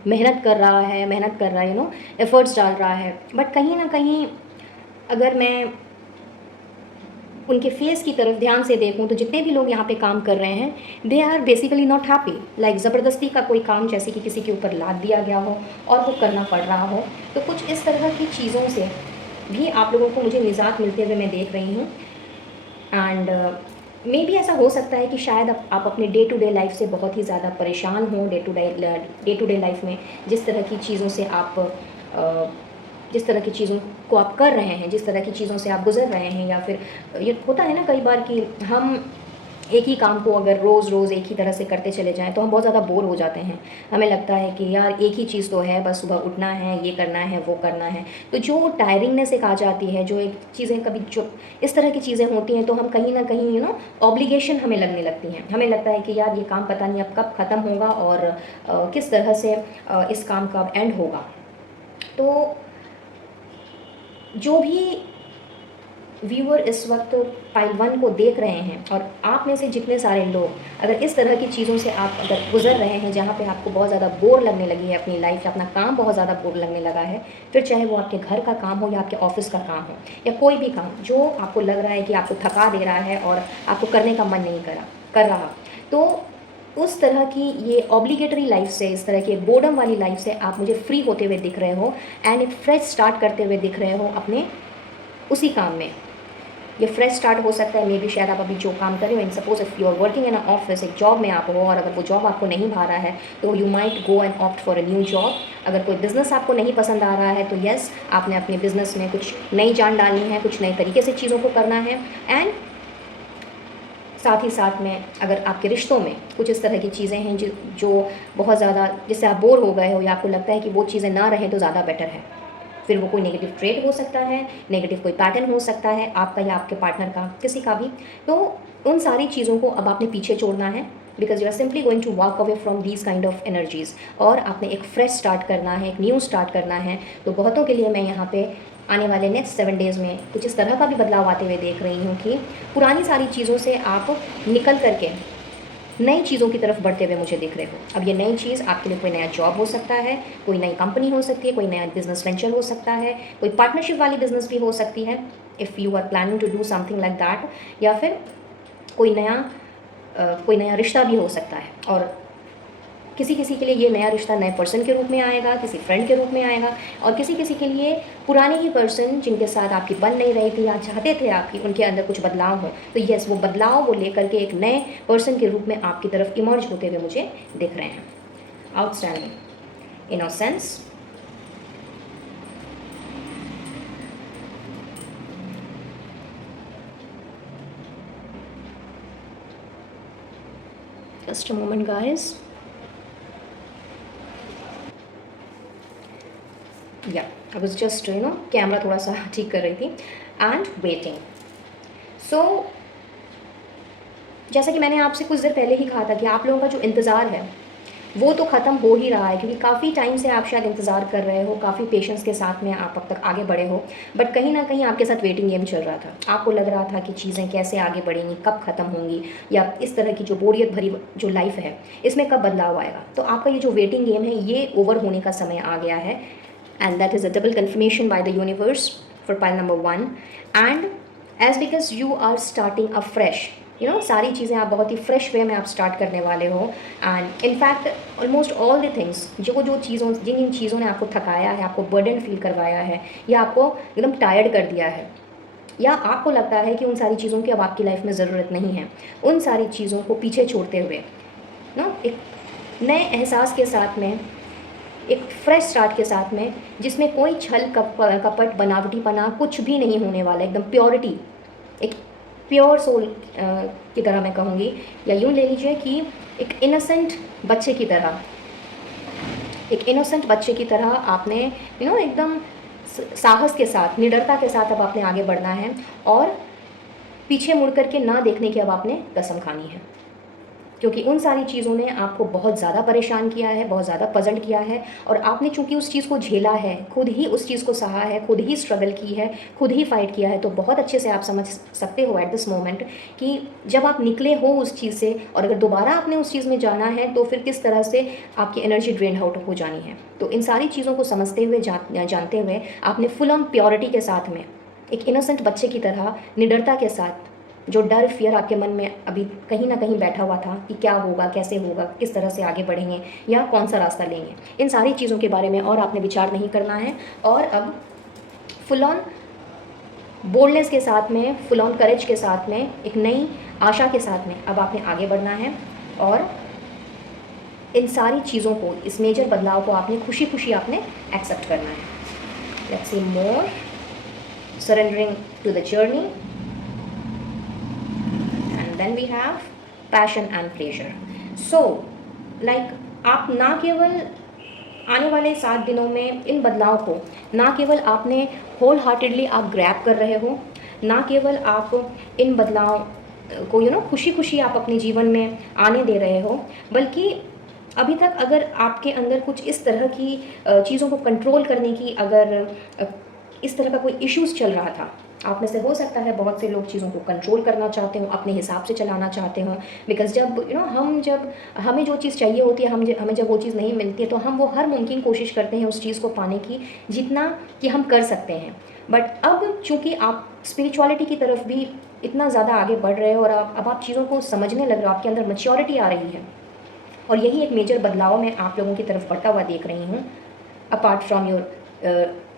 मेहनत कर रहा है, एफर्ट्स डाल रहा है, बट कहीं ना कहीं अगर मैं उनके फेस की तरफ ध्यान से देखूं तो जितने भी लोग यहाँ पे काम कर रहे हैं they are basically not happy, like ज़बरदस्ती का कोई काम जैसे कि किसी के ऊपर लाद दिया गया हो और वो करना पड़ रहा हो। तो कुछ इस तरह की चीज़ों से भी आप लोगों को मुझे निजात मिलते हुए मैं देख रही हूँ। एंड मे भी ऐसा हो सकता है कि शायद आप अपने डे टू डे लाइफ से बहुत ही ज़्यादा परेशान हों। डे टू डे लाइफ में जिस तरह की चीज़ों से आप जिस तरह की चीज़ों को आप कर रहे हैं, जिस तरह की चीज़ों से आप गुजर रहे हैं, या फिर ये होता है ना कई बार कि हम एक ही काम को अगर रोज़ रोज़ एक ही तरह से करते चले जाएं तो हम बहुत ज़्यादा बोर हो जाते हैं। हमें लगता है कि यार एक ही चीज़ तो है, बस सुबह उठना है, ये करना है, वो करना है। तो जो टायरिंगनेस एक आ जाती है, जो एक चीज़ें कभी जो इस तरह की चीज़ें होती हैं तो हम कहीं ना कहीं ऑब्लिगेशन हमें लगने लगती हैं। हमें लगता है कि यार ये काम पता नहीं अब कब ख़त्म होगा और किस तरह से इस काम का अब एंड होगा। तो जो भी व्यूअर इस वक्त पाइल 1 को देख रहे हैं और आप में से जितने सारे लोग अगर इस तरह की चीज़ों से आप अगर गुजर रहे हैं जहाँ पे आपको बहुत ज़्यादा बोर लगने लगी है अपनी लाइफ, अपना काम बहुत ज़्यादा बोर लगने लगा है, फिर चाहे वो आपके घर का काम हो या आपके ऑफिस का काम हो या कोई भी काम जो आपको लग रहा है कि आपको थका दे रहा है और आपको करने का मन नहीं कर रहा, तो उस तरह की ये ऑब्लिगेटरी लाइफ से, इस तरह की एक बोर्डम वाली लाइफ से आप मुझे फ्री होते हुए दिख रहे हो एंड एक फ्रेश स्टार्ट करते हुए दिख रहे हो अपने उसी काम में। ये फ्रेश स्टार्ट हो सकता है, मे बी शायद आप अभी जो काम कर रहे हो, in suppose if you are working in a office, एक जॉब में आप हो और अगर वो जॉब आपको नहीं भा रहा है तो you might go and opt for a new job. अगर कोई बिज़नेस आपको नहीं पसंद आ रहा है तो येस, आपने अपने बिज़नेस में कुछ नई जान डालनी है, कुछ नए तरीके से चीज़ों को करना है। एंड साथ ही साथ में अगर आपके रिश्तों में कुछ इस तरह की चीज़ें हैं जो बहुत ज़्यादा, जिससे आप बोर हो गए हो या आपको लगता है कि वो चीज़ें ना रहें तो ज़्यादा बेटर है, फिर वो कोई नेगेटिव ट्रेड हो सकता है, नेगेटिव कोई पैटर्न हो सकता है आपका या आपके पार्टनर का, किसी का भी, तो उन सारी चीज़ों को अब आपने पीछे छोड़ना है because you are simply going to walk away from these kind of energies और आपने एक फ्रेश स्टार्ट करना है, एक न्यू स्टार्ट करना है। तो बहुतों के लिए मैं यहाँ पे आने वाले नेक्स्ट 7 डेज़ में कुछ इस तरह का भी बदलाव आते हुए देख रही हूँ कि पुरानी सारी चीज़ों से आप निकल करके नई चीज़ों की तरफ बढ़ते हुए मुझे दिख रहे हो। अब ये नई चीज़ आपके लिए कोई नया जॉब हो सकता है, कोई नई कंपनी हो सकती है, कोई नया बिजनेस वेंचर हो सकता है, कोई पार्टनरशिप वाली बिजनेस भी हो सकती है if you are planning to do something like that, या फिर कोई नया रिश्ता भी हो सकता है। और किसी किसी के लिए ये नया रिश्ता नए पर्सन के रूप में आएगा, किसी फ्रेंड के रूप में आएगा, और किसी किसी के लिए पुराने ही पर्सन जिनके साथ आपकी बन नहीं रही थी या चाहते थे आपकी, उनके अंदर कुछ बदलाव हो, तो यस, वो बदलाव वो लेकर के एक नए पर्सन के रूप में आपकी तरफ इमर्ज होते हुए मुझे दिख रहे हैं। Outstanding innocence, just a moment guys, या आई वाज जस्ट कैमरा थोड़ा सा ठीक कर रही थी। एंड वेटिंग, सो जैसा कि मैंने आपसे कुछ देर पहले ही कहा था कि आप लोगों का जो इंतज़ार है वो तो ख़त्म हो ही रहा है, क्योंकि काफ़ी टाइम से आप शायद इंतज़ार कर रहे हो, काफ़ी पेशेंस के साथ में आप अब तक आगे बढ़े हो, बट कहीं ना कहीं आपके साथ वेटिंग गेम चल रहा था। आपको लग रहा था कि चीज़ें कैसे आगे बढ़ेंगी, कब ख़त्म होंगी, या इस तरह की जो बोरियत भरी जो लाइफ है इसमें कब बदलाव आएगा। तो आपका ये जो वेटिंग गेम है ये ओवर होने का समय आ गया है, and that is a double confirmation by the universe for pile number 1. And as because you are starting afresh, सारी चीज़ें आप बहुत ही फ्रेश वे में आप स्टार्ट करने वाले हो। And in fact almost all the things, जिन चीज़ों ने आपको थकाया है, आपको बर्डन फील करवाया है, या आपको एकदम टायर्ड कर दिया है, या आपको लगता है कि उन सारी चीज़ों की अब आपकी लाइफ में ज़रूरत नहीं है, उन सारी चीज़ों को पीछे छोड़ते हुए एक नए एहसास के साथ में, एक फ्रेश स्टार्ट के साथ में, जिसमें कोई छल कपट बनावटीपना कुछ भी नहीं होने वाला, एकदम प्योरिटी, एक प्योर सोल की तरह मैं कहूँगी, या यूँ ले लीजिए कि एक इनोसेंट बच्चे की तरह, आपने एकदम साहस के साथ, निडरता के साथ अब आपने आगे बढ़ना है और पीछे मुड़ करके ना देखने की अब आपने कसम खानी है, क्योंकि उन सारी चीज़ों ने आपको बहुत ज़्यादा परेशान किया है, बहुत ज़्यादा पजल्ड किया है, और आपने चूंकि उस चीज़ को झेला है, खुद ही उस चीज़ को सहा है, खुद ही स्ट्रगल की है, खुद ही फाइट किया है, तो बहुत अच्छे से आप समझ सकते हो एट दिस मोमेंट कि जब आप निकले हो उस चीज़ से और अगर दोबारा आपने उस चीज़ में जाना है तो फिर किस तरह से आपकी एनर्जी ड्रेन आउट हो जानी है। तो इन सारी चीज़ों को समझते हुए, जानते हुए, आपने फुल ऑन प्योरिटी के साथ में, एक इनोसेंट बच्चे की तरह निडरता के साथ जो डर फियर आपके मन में अभी कहीं ना कहीं बैठा हुआ था कि क्या होगा, कैसे होगा, किस तरह से आगे बढ़ेंगे या कौन सा रास्ता लेंगे, इन सारी चीज़ों के बारे में और आपने विचार नहीं करना है। और अब फुल ऑन बोल्डनेस के साथ में, फुल ऑन करेज के साथ में, एक नई आशा के साथ में अब आपने आगे बढ़ना है। और इन सारी चीज़ों को, इस मेजर बदलाव को आपने खुशी खुशी आपने एक्सेप्ट करना है। Let's see more, surrendering to the journey, and then we have passion and pleasure. So like आप ना केवल आने वाले 7 दिनों में इन बदलाव को ना केवल आपने होल हार्टेडली आप ग्रैब कर रहे हो, ना केवल आप इन बदलाव को खुशी खुशी आप अपने जीवन में आने दे रहे हो, बल्कि अभी तक अगर आपके अंदर कुछ इस तरह की चीज़ों को कंट्रोल करने की अगर इस तरह का कोई इश्यूज़ चल रहा था, आप में से हो सकता है बहुत से लोग चीज़ों को कंट्रोल करना चाहते हो, अपने हिसाब से चलाना चाहते हो, बिकॉज जब हमें जो चीज़ चाहिए होती है, हमें जब वो चीज़ नहीं मिलती है तो हम वो हर मुमकिन कोशिश करते हैं उस चीज़ को पाने की, जितना कि हम कर सकते हैं। बट अब चूँकि आप स्पिरिचुअलिटी की तरफ भी इतना ज़्यादा आगे बढ़ रहे हो और अब आप चीज़ों को समझने लग रहे हो, आपके अंदर मैच्योरिटी आ रही है, और यही एक मेजर बदलाव मैं आप लोगों की तरफ बढ़ता हुआ देख रही हूँ, apart from your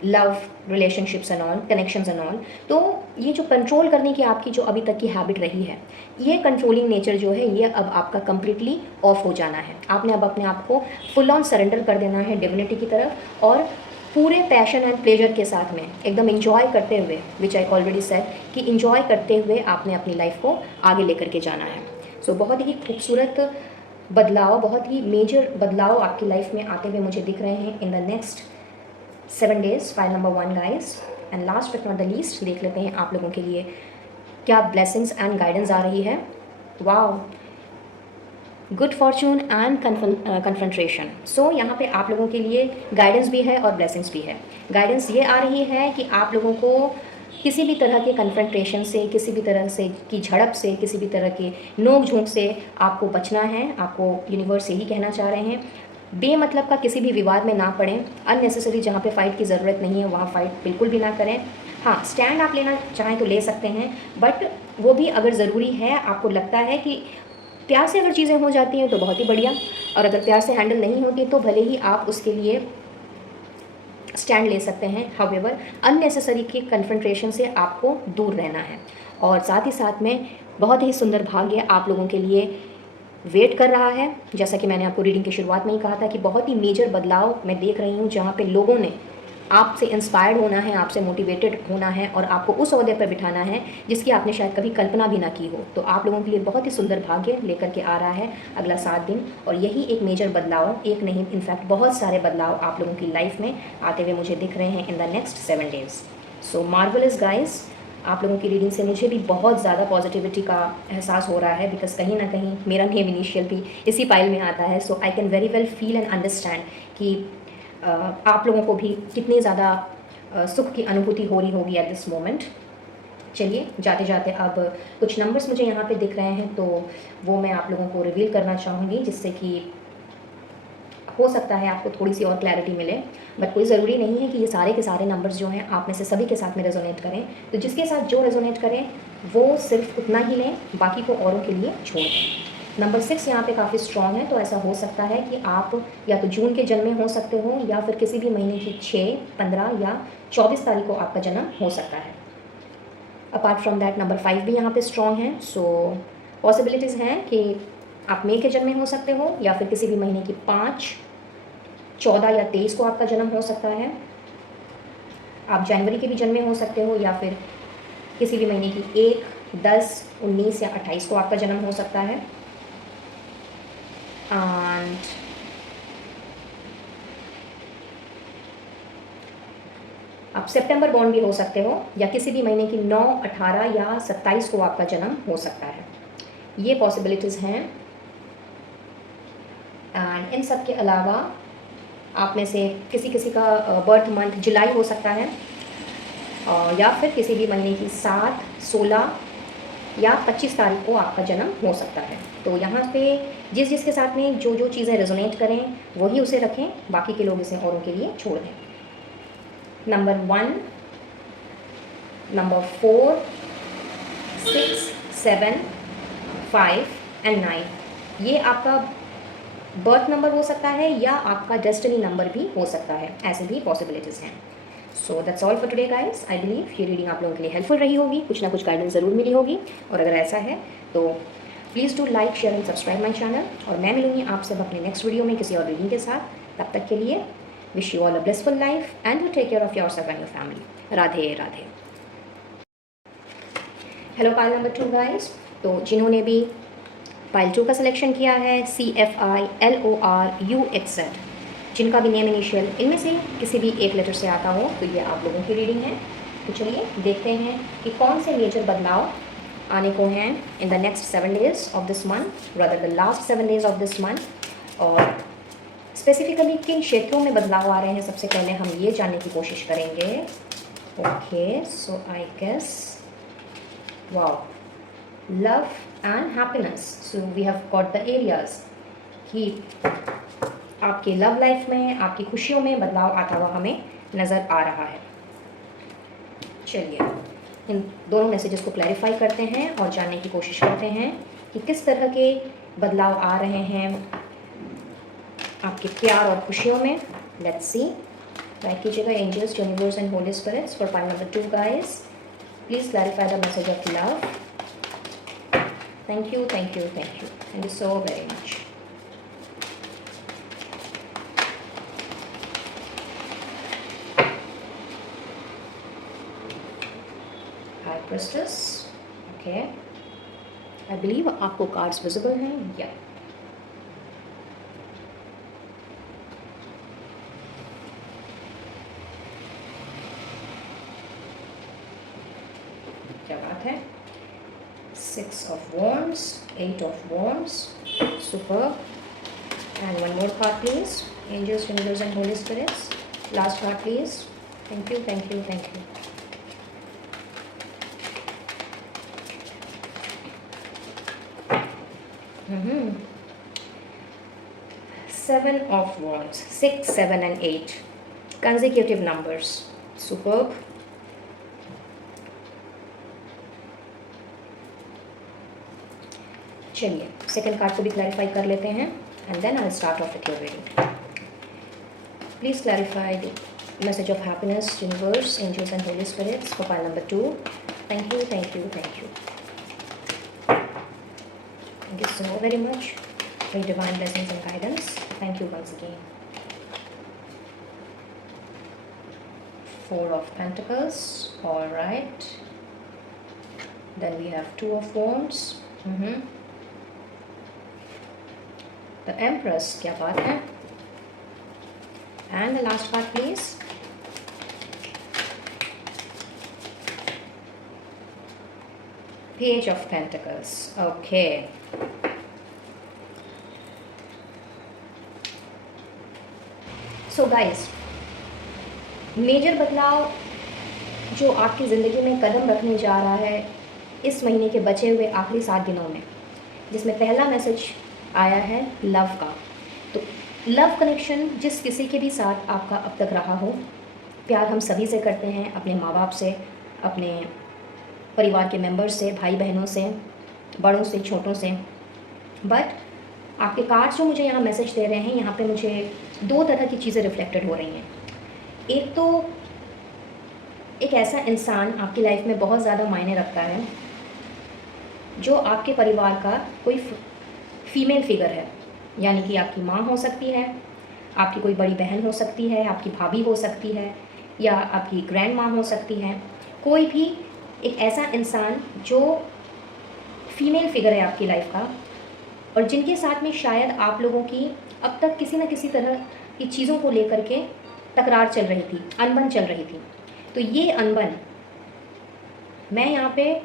love relationships and all, connections and all. तो ये जो कंट्रोल करने की आपकी जो अभी तक की हैबिट रही है, ये कंट्रोलिंग नेचर जो है ये अब आपका कम्प्लीटली ऑफ हो जाना है। आपने अब अपने आप को फुल ऑन सरेंडर कर देना है डिविनिटी की तरफ, और पूरे पैशन एंड प्लेजर के साथ में एकदम इन्जॉय करते हुए, विच आई ऑलरेडी सेड कि इन्जॉय करते हुए आपने अपनी लाइफ को आगे लेकर के जाना है। सो बहुत ही खूबसूरत बदलाव, बहुत ही मेजर बदलाव आपकी लाइफ में आते हुए मुझे दिख रहे हैं इन the next 7 days, file number 1 guys. And last but not the least, देख लेते हैं आप लोगों के लिए क्या ब्लेसिंग्स एंड गाइडेंस आ रही है। Wow, good fortune and confrontation. So यहाँ पे आप लोगों के लिए गाइडेंस भी है और ब्लेसिंग्स भी है। गाइडेंस ये आ रही है कि आप लोगों को किसी भी तरह के कन्फ्रंट्रेशन से, किसी भी तरह से की झड़प से, किसी भी तरह के नोक झोंक से आपको बचना है। आपको यूनिवर्स यही कहना चाह रहे हैं, बेमतलब का किसी भी विवाद में ना पड़ें, अननेसेसरी जहाँ पे फ़ाइट की ज़रूरत नहीं है वहाँ फ़ाइट बिल्कुल भी ना करें। हाँ, स्टैंड आप लेना चाहें तो ले सकते हैं, बट वो भी अगर ज़रूरी है, आपको लगता है कि प्यार से अगर चीज़ें हो जाती हैं तो बहुत ही बढ़िया, और अगर प्यार से हैंडल नहीं होती तो भले ही आप उसके लिए स्टैंड ले सकते हैं। हाउएवर अननेसेसरी के कन्फ्रंट्रेशन से आपको दूर रहना है। और साथ ही साथ में बहुत ही सुंदर भाग्य आप लोगों के लिए वेट कर रहा है। जैसा कि मैंने आपको रीडिंग की शुरुआत में ही कहा था कि बहुत ही मेजर बदलाव मैं देख रही हूँ, जहाँ पे लोगों ने आपसे इंस्पायर्ड होना है, आपसे मोटिवेटेड होना है और आपको उस ओहदे पर बिठाना है जिसकी आपने शायद कभी कल्पना भी ना की हो। तो आप लोगों के लिए बहुत ही सुंदर भाग्य लेकर के आ रहा है अगला 7 दिन, और यही एक मेजर बदलाव, एक नहीं इनफैक्ट बहुत सारे बदलाव आप लोगों की लाइफ में आते हुए मुझे दिख रहे हैं इन the next 7 days। So marvellous guys, आप लोगों की रीडिंग से मुझे भी बहुत ज़्यादा पॉजिटिविटी का एहसास हो रहा है, बिकॉज कहीं ना कहीं मेरा नेम इनिशियल भी इसी पाइल में आता है। So I can very well feel and understand कि आप लोगों को भी कितनी ज़्यादा सुख की अनुभूति हो रही होगी एट दिस मोमेंट। चलिए जाते जाते अब कुछ नंबर्स मुझे यहाँ पे दिख रहे हैं, तो वो मैं आप लोगों को रिवील करना चाहूँगी, जिससे कि हो सकता है आपको थोड़ी सी और क्लैरिटी मिले। बट कोई ज़रूरी नहीं है कि ये सारे के सारे नंबर्स जो हैं आप में से सभी के साथ में रेजोनेट करें। तो जिसके साथ जो रेजोनेट करें वो सिर्फ उतना ही लें, बाकी को औरों के लिए छोड़ दें। नंबर 6 यहाँ पे काफ़ी स्ट्रॉन्ग है, तो ऐसा हो सकता है कि आप या तो जून के जन्मे हो सकते हो, या फिर किसी भी महीने की 6, 15 या 24 तारीख को आपका जन्म हो सकता है। अपार्ट फ्रॉम दैट नंबर 5 भी यहाँ पे स्ट्रॉन्ग है। सो पॉसिबिलिटीज़ हैं कि आप मई के जन्मे हो सकते हो, या फिर किसी भी महीने की 5, 14 या 23 को आपका जन्म हो सकता है। आप जनवरी के भी जन्मे हो सकते हो, या फिर किसी भी महीने की 1, 10, 19 या 28 को आपका जन्म हो सकता है। एंड आप सितंबर बॉर्न भी हो सकते हो, या किसी भी महीने की 9, 18 या 27 को आपका जन्म हो सकता है। ये पॉसिबिलिटीज़ हैं। एंड इन सब के अलावा आप में से किसी किसी का बर्थ मंथ जुलाई हो सकता है, या फिर किसी भी महीने की 7, 16 या 25 तारीख को आपका जन्म हो सकता है। तो यहाँ पे जिस जिसके साथ में जो जो चीज़ें रेजोनेट करें वही उसे रखें, बाकी के लोग इसे औरों के लिए छोड़ दें। नंबर 1, नंबर 4, 6, 7, 5 एंड 9, ये आपका बर्थ नंबर हो सकता है या आपका डेस्टिनी नंबर भी हो सकता है, ऐसे भी पॉसिबिलिटीज़ हैं। So that's all for today guys. I believe ये रीडिंग आप लोगों के लिए हेल्पफुल रही होगी, कुछ ना कुछ गाइडेंस ज़रूर मिली होगी, और अगर ऐसा है तो please do like, share and subscribe my channel. और मैं मिलूंगी आप सब अपने नेक्स्ट वीडियो में किसी और रीडिंग के साथ। तब तक के लिए wish you all a blissful life and you take care of yourself and your family. Radhe Radhe. Hello pile number 2 guys. तो जिन्होंने भी पाइल 2 का सिलेक्शन किया है, CFILORUXZ, जिनका भी नेम इनिशियल इनमें से किसी भी एक लेटर से आता हो, तो ये आप लोगों की रीडिंग है। तो चलिए देखते हैं कि कौन से मेजर बदलाव आने को हैं इन the next 7 days of this month, rather the last 7 days of this month, और स्पेसिफिकली किन क्षेत्रों में बदलाव आ रहे हैं। सबसे पहले हम ये जानने की कोशिश करेंगे। Okay, so I guess wow, love and happiness. So we have got the areas कि आपके लव लाइफ में, आपकी खुशियों में बदलाव आता हुआ हमें नज़र आ रहा है। चलिए इन दोनों मैसेजेस को क्लैरिफाई करते हैं और जानने की कोशिश करते हैं कि किस तरह के बदलाव आ रहे हैं आपके प्यार और खुशियों में। Let's see. लाइक कीजिएगा angels, universe and holy spirits for pile number 2 guys. Please clarify the message of love. Thank you, thank you, thank you, thank you so very much. High priestess. Okay, I believe आपको cards visible हैं। या क्या बात है। 6 of Wands, 8 of Wands, superb. And one more card please. Angels, universe and Holy Spirits. Last card please. Thank you, thank you, thank you. Seven of Wands, 6, 7 and 8. Consecutive numbers. Superb. चलिए second card को भी clarify कर लेते हैं and then I start off with your reading. Please clarify the message of happiness, universe, angels and holy spirits for pile number 2। Thank you, thank you, thank you, thank you so very much for divine blessings and guidance. Thank you once again. 4 of Pentacles, all right. Then we have 2 of Wands. The Empress, क्या बात है। And the last card please. Page of Pentacles. Okay. So guys, major बदलाव जो आपकी ज़िंदगी में कदम रखने जा रहा है इस महीने के बचे हुए आखिरी 7 दिनों में, जिसमें पहला मैसेज आया है लव का। तो लव कनेक्शन जिस किसी के भी साथ आपका अब तक रहा हो, प्यार हम सभी से करते हैं, अपने माँ बाप से, अपने परिवार के मेंबर्स से, भाई बहनों से, बड़ों से, छोटों से। बट आपके कार्ड्स जो मुझे यहाँ मैसेज दे रहे हैं, यहाँ पे मुझे 2 तरह की चीज़ें रिफ्लेक्टेड हो रही हैं। एक तो एक ऐसा इंसान आपकी लाइफ में बहुत ज़्यादा मायने रखता है जो आपके परिवार का कोई फीमेल फिगर है, यानी कि आपकी माँ हो सकती है, आपकी कोई बड़ी बहन हो सकती है, आपकी भाभी हो सकती है, या आपकी ग्रैंड माँ हो सकती है। कोई भी एक ऐसा इंसान जो फीमेल फिगर है आपकी लाइफ का, और जिनके साथ में शायद आप लोगों की अब तक किसी न किसी तरह की चीज़ों को लेकर के तकरार चल रही थी, अनबन चल रही थी। तो ये अनबन मैं यहाँ पे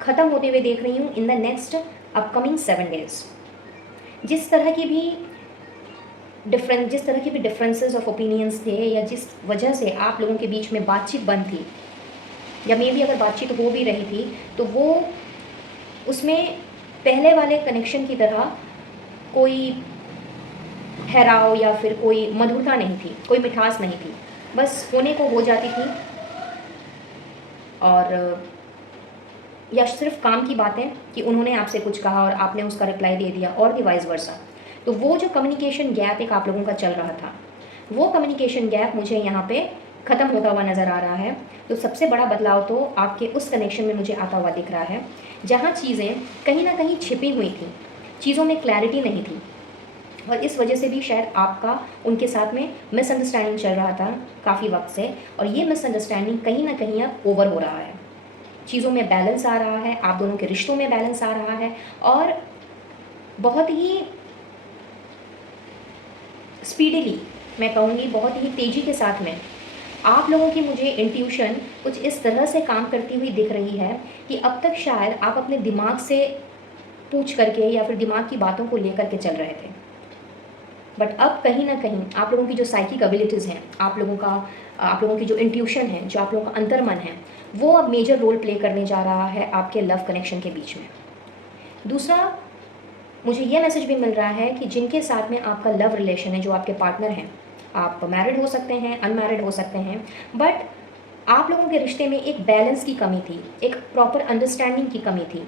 ख़त्म होते हुए देख रही हूँ इन द नेक्स्ट अपकमिंग 7 days। जिस तरह की भी डिफरेंसेस ऑफ ओपिनियंस थे, या जिस वजह से आप लोगों के बीच में बातचीत बंद थी, या मे बी अगर बातचीत हो भी रही थी तो वो उसमें पहले वाले कनेक्शन की तरह कोई ठहराव या फिर कोई मधुरता नहीं थी, कोई मिठास नहीं थी, बस होने को हो जाती थी। और या सिर्फ काम की बातें कि उन्होंने आपसे कुछ कहा और आपने उसका रिप्लाई दे दिया, और भी वाइस वर्सा। तो वो जो कम्युनिकेशन गैप एक आप लोगों का चल रहा था, वो कम्युनिकेशन गैप मुझे यहाँ पे ख़त्म होता हुआ नज़र आ रहा है। तो सबसे बड़ा बदलाव तो आपके उस कनेक्शन में मुझे आता हुआ दिख रहा है जहाँ चीज़ें कहीं ना कहीं छिपी हुई थी, चीज़ों में क्लैरिटी नहीं थी, और इस वजह से भी शायद आपका उनके साथ में मिसअंडरस्टैंडिंग चल रहा था काफ़ी वक्त से, और ये मिसअंडरस्टैंडिंग कहीं ना कहीं अब ओवर हो रहा है। चीज़ों में बैलेंस आ रहा है, आप दोनों के रिश्तों में बैलेंस आ रहा है, और बहुत ही स्पीडीली, मैं कहूँगी बहुत ही तेज़ी के साथ में आप लोगों की मुझे इंट्यूशन कुछ इस तरह से काम करती हुई दिख रही है कि अब तक शायद आप अपने दिमाग से पूछ करके या फिर दिमाग की बातों को लेकर के चल रहे थे, बट अब कहीं ना कहीं आप लोगों की जो साइकिक एबिलिटीज़ हैं, आप लोगों की जो इंट्यूशन है, जो आप लोगों का अंतर्मन है, वो अब मेजर रोल प्ले करने जा रहा है आपके लव कनेक्शन के बीच में। दूसरा, मुझे ये मैसेज भी मिल रहा है कि जिनके साथ में आपका लव रिलेशन है, जो आपके पार्टनर हैं, आप मैरिड हो सकते हैं, अनमैरिड हो सकते हैं, बट आप लोगों के रिश्ते में एक बैलेंस की कमी थी, एक प्रॉपर अंडरस्टैंडिंग की कमी थी।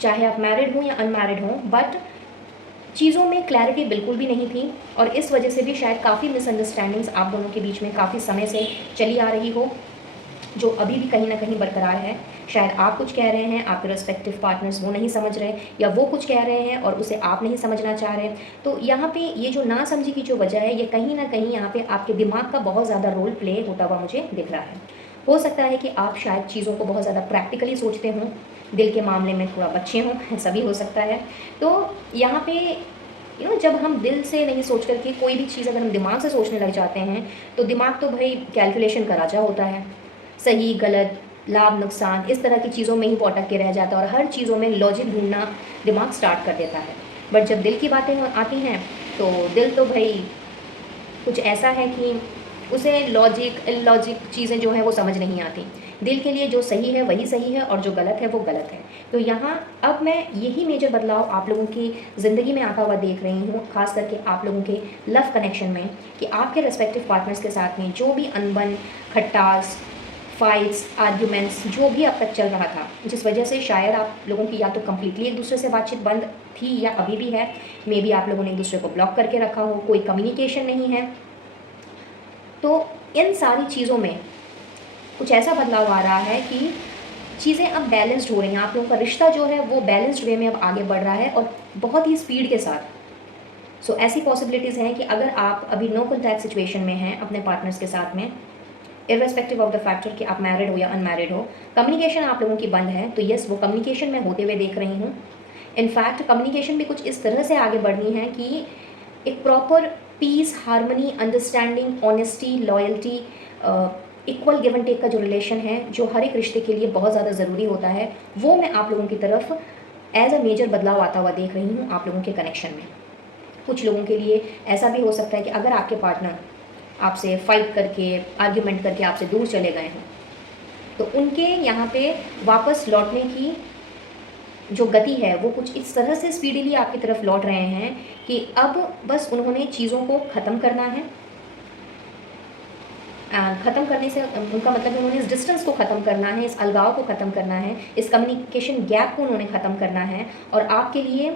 चाहे आप मैरिड हो या अनमैरिड हो, बट चीज़ों में क्लैरिटी बिल्कुल भी नहीं थी, और इस वजह से भी शायद काफ़ी मिसअंडरस्टैंडिंग्स आप दोनों के बीच में काफ़ी समय से चली आ रही हो, जो अभी भी कहीं ना कहीं बरकरार है। शायद आप कुछ कह रहे हैं, आपके रेस्पेक्टिव पार्टनर्स वो नहीं समझ रहे, या वो कुछ कह रहे हैं और उसे आप नहीं समझना चाह रहे। तो यहाँ पे ये जो ना समझी की जो वजह है, ये कहीं ना कहीं यहाँ पे आपके दिमाग का बहुत ज़्यादा रोल प्ले होता हुआ मुझे दिख रहा है। हो सकता है कि आप शायद चीज़ों को बहुत ज़्यादा प्रैक्टिकली सोचते हों, दिल के मामले में थोड़ा बच्चे हों, ऐसा भी हो सकता है। तो यहाँ पे जब हम दिल से नहीं सोच करके कोई भी चीज़ अगर हम दिमाग से सोचने लग जाते हैं, तो दिमाग तो भाई कैलकुलेशन का राजा होता है, सही गलत, लाभ नुकसान, इस तरह की चीज़ों में ही वो अटक के रह जाता है, और हर चीज़ों में लॉजिक ढूंढना दिमाग स्टार्ट कर देता है। बट जब दिल की बातें आती हैं, तो दिल तो भाई कुछ ऐसा है कि उसे लॉजिक इलॉजिक चीज़ें जो हैं वो समझ नहीं आती। दिल के लिए जो सही है वही सही है, और जो गलत है वो गलत है। तो यहाँ अब मैं यही मेजर बदलाव आप लोगों की ज़िंदगी में आता हुआ देख रही हूँ, खास करके आप लोगों के लव कनेक्शन में, कि आपके रेस्पेक्टिव पार्टनर्स के साथ में जो भी अनबन, खट्टास, फाइट्स, आर्ग्यूमेंट्स जो भी अब तक चल रहा था, जिस वजह से शायद आप लोगों की या तो कम्प्लीटली एक दूसरे से बातचीत बंद थी या अभी भी है, मे बी आप लोगों ने एक दूसरे को ब्लॉक करके रखा हो, कोई कम्युनिकेशन नहीं है। तो इन सारी चीज़ों में कुछ ऐसा बदलाव आ रहा है कि चीज़ें अब बैलेंस्ड हो रही हैं, आप लोगों का रिश्ता जो है वो बैलेंस्ड वे में अब आगे बढ़ रहा है, और बहुत ही स्पीड के साथ। सो ऐसी पॉसिबिलिटीज़ हैं कि अगर आप अभी नो कॉन्टैक्ट सिचुएशन में हैं अपने पार्टनर्स के साथ में, इर्रेस्पेक्टिव ऑफ द फैक्टर कि आप मैरिड हो या अनमैरिड हो, कम्युनिकेशन आप लोगों की बंद है, तो यस, वो कम्युनिकेशन मैं होते हुए देख रही हूँ। इनफैक्ट कम्युनिकेशन भी कुछ इस तरह से आगे बढ़नी है कि एक proper peace, harmony, understanding, honesty, loyalty, equal give and take का जो रिलेशन है, जो हर एक रिश्ते के लिए बहुत ज़्यादा ज़रूरी होता है, वो मैं आप लोगों की तरफ एज अ मेजर बदलाव आता हुआ देख रही हूँ आप लोगों के कनेक्शन में। कुछ लोगों के लिए ऐसा भी हो सकता है कि अगर आपके पार्टनर आपसे फाइट करके, आर्ग्यूमेंट करके आपसे दूर चले गए हैं, तो उनके यहाँ पे वापस लौटने की जो गति है वो कुछ इस तरह से स्पीडीली आपकी तरफ लौट रहे हैं कि अब बस उन्होंने चीज़ों को ख़त्म करना है। ख़त्म करने से उनका मतलब उन्होंने इस डिस्टेंस को ख़त्म करना है, इस अलगाव को ख़त्म करना है, इस कम्युनिकेशन गैप को उन्होंने ख़त्म करना है, और आपके लिए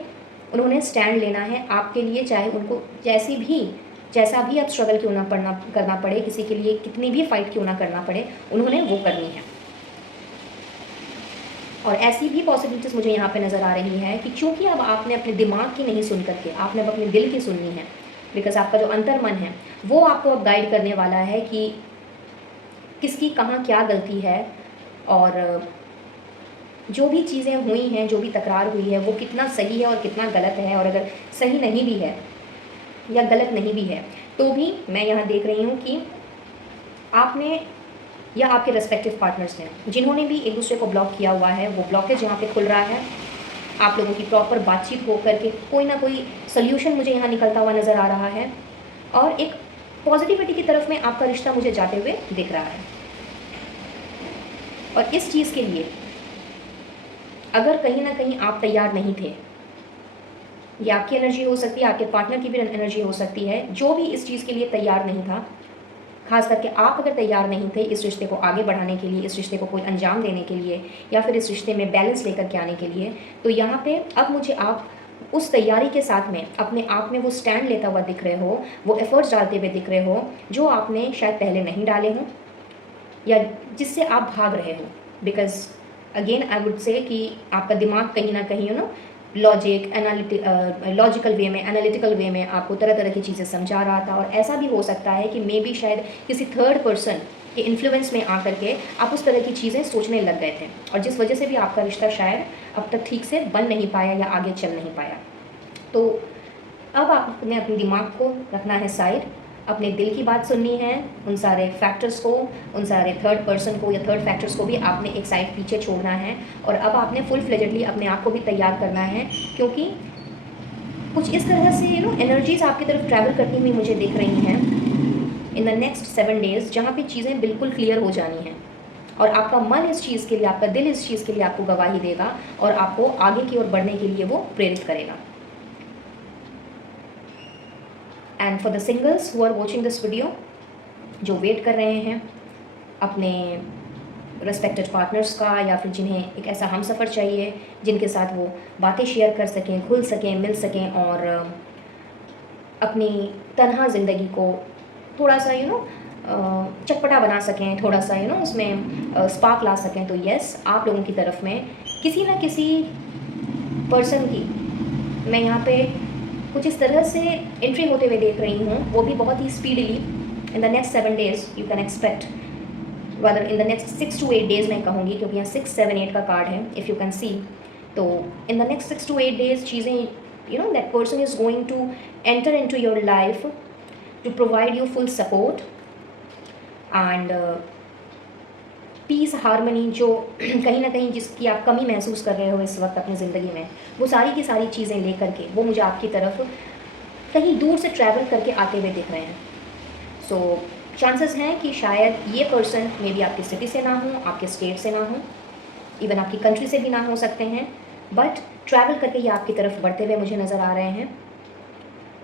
उन्होंने स्टैंड लेना है। आपके लिए चाहे उनको जैसा भी अब स्ट्रगल क्यों ना करना पड़े, किसी के लिए कितनी भी फाइट क्यों ना करना पड़े, उन्होंने वो करनी है। और ऐसी भी पॉसिबिलिटीज़ मुझे यहाँ पे नज़र आ रही है कि चूँकि अब आपने अपने दिमाग की नहीं सुन करके आपने अब अपने दिल की सुननी है, बिकॉज आपका जो अंतर्मन है वो आपको अब गाइड करने वाला है कि किसकी कहाँ क्या गलती है, और जो भी चीज़ें हुई हैं, जो भी तकरार हुई है, वो कितना सही है और कितना गलत है, और अगर सही नहीं भी है या गलत नहीं भी है, तो भी मैं यहाँ देख रही हूँ कि आपने या आपके रेस्पेक्टिव पार्टनर्स ने, जिन्होंने भी एक दूसरे को ब्लॉक किया हुआ है, वो ब्लॉकेज यहाँ पे खुल रहा है। आप लोगों की प्रॉपर बातचीत हो करके कोई ना कोई सोल्यूशन मुझे यहाँ निकलता हुआ नज़र आ रहा है, और एक पॉजिटिविटी की तरफ में आपका रिश्ता मुझे जाते हुए दिख रहा है। और इस चीज़ के लिए अगर कहीं ना कहीं आप तैयार नहीं थे, ये आपकी एनर्जी हो सकती है, आपके पार्टनर की भी एनर्जी हो सकती है, जो भी इस चीज़ के लिए तैयार नहीं था, खास करके आप अगर तैयार नहीं थे इस रिश्ते को आगे बढ़ाने के लिए, इस रिश्ते को कोई अंजाम देने के लिए, या फिर इस रिश्ते में बैलेंस लेकर के आने के लिए, तो यहाँ पे अब मुझे आप उस तैयारी के साथ में अपने आप में वो स्टैंड लेता हुआ दिख रहे हो, वो एफर्ट्स डालते हुए दिख रहे हो जो आपने शायद पहले नहीं डाले हों या जिससे आप भाग रहे हो। Because again I would say कि आपका दिमाग कहीं ना कहीं लॉजिकल वे में, एनालिटिकल वे में आपको तरह तरह की चीज़ें समझा रहा था। और ऐसा भी हो सकता है कि मे बी शायद किसी थर्ड पर्सन के इन्फ्लुएंस में आकर के आप उस तरह की चीज़ें सोचने लग गए थे, और जिस वजह से भी आपका रिश्ता शायद अब तक ठीक से बन नहीं पाया या आगे चल नहीं पाया। तो अब आपने अपने दिमाग को रखना है साइड, अपने दिल की बात सुननी है, उन सारे फैक्टर्स को, उन सारे थर्ड पर्सन को या थर्ड फैक्टर्स को भी आपने एक साइड पीछे छोड़ना है, और अब आपने फुल फ्लेजेडली अपने आप को भी तैयार करना है। क्योंकि कुछ इस तरह से एनर्जीज आपकी तरफ ट्रैवल करती हुई मुझे दिख रही हैं इन द नेक्स्ट 7 डेज़, जहाँ पे चीज़ें बिल्कुल क्लियर हो जानी हैं, और आपका मन इस चीज़ के लिए, आपका दिल इस चीज़ के लिए आपको गवाही देगा और आपको आगे की ओर बढ़ने के लिए वो प्रेरित करेगा। And for the singles who are watching this video, जो वेट कर रहे हैं अपने रेस्पेक्टेड पार्टनर्स का, या फिर जिन्हें एक ऐसा हमसफ़र चाहिए जिनके साथ वो बातें शेयर कर सकें, खुल सकें, मिल सकें, और अपनी तन्हा ज़िंदगी को थोड़ा सा चटपटा बना सकें, थोड़ा सा उसमें स्पार्क ला सकें, तो यस, आप लोगों की तरफ में किसी ना किसी पर्सन की मैं यहाँ पे कुछ इस तरह से एंट्री होते हुए देख रही हूँ, वो भी बहुत ही speedily in the next 7 days you can expect, rather in the next 6 to 8 days मैं कहूँगी, क्योंकि यहाँ 6, 7, 8 का कार्ड है इफ़ यू कैन सी। तो in the next 6 to 8 days चीज़ें that person is going to enter into your life to provide you full support and peace, harmony, जो कहीं ना कहीं जिसकी आप कमी महसूस कर रहे हो इस वक्त अपनी ज़िंदगी में, वो सारी की सारी चीज़ें लेकर के वो मुझे आपकी तरफ कहीं दूर से ट्रैवल करके आते हुए दिख रहे हैं। सो चांसेस हैं कि शायद ये पर्सन मे बी आपकी सिटी से ना हो, आपके स्टेट से ना हो, इवन आपकी कंट्री से भी ना हो सकते हैं, बट ट्रैवल करके ये आपकी तरफ बढ़ते हुए मुझे नज़र आ रहे हैं।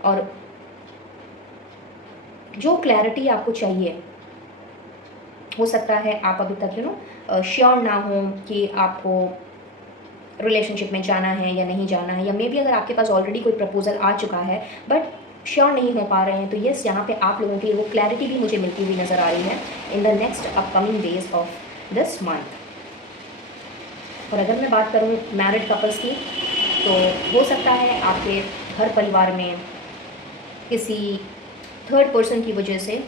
और जो क्लैरिटी आपको चाहिए, हो सकता है आप अभी तक श्योर ना हो कि आपको रिलेशनशिप में जाना है या नहीं जाना है, या मे बी अगर आपके पास ऑलरेडी कोई प्रपोजल आ चुका है बट श्योर नहीं हो पा रहे हैं, तो यस, यहाँ पे आप लोगों के लिए वो क्लैरिटी भी मुझे मिलती हुई नज़र आ रही है इन the next upcoming days of this month. और अगर मैं बात करूँ मैरिड कपल्स की, तो हो सकता है आपके घर परिवार में किसी थर्ड पर्सन की वजह से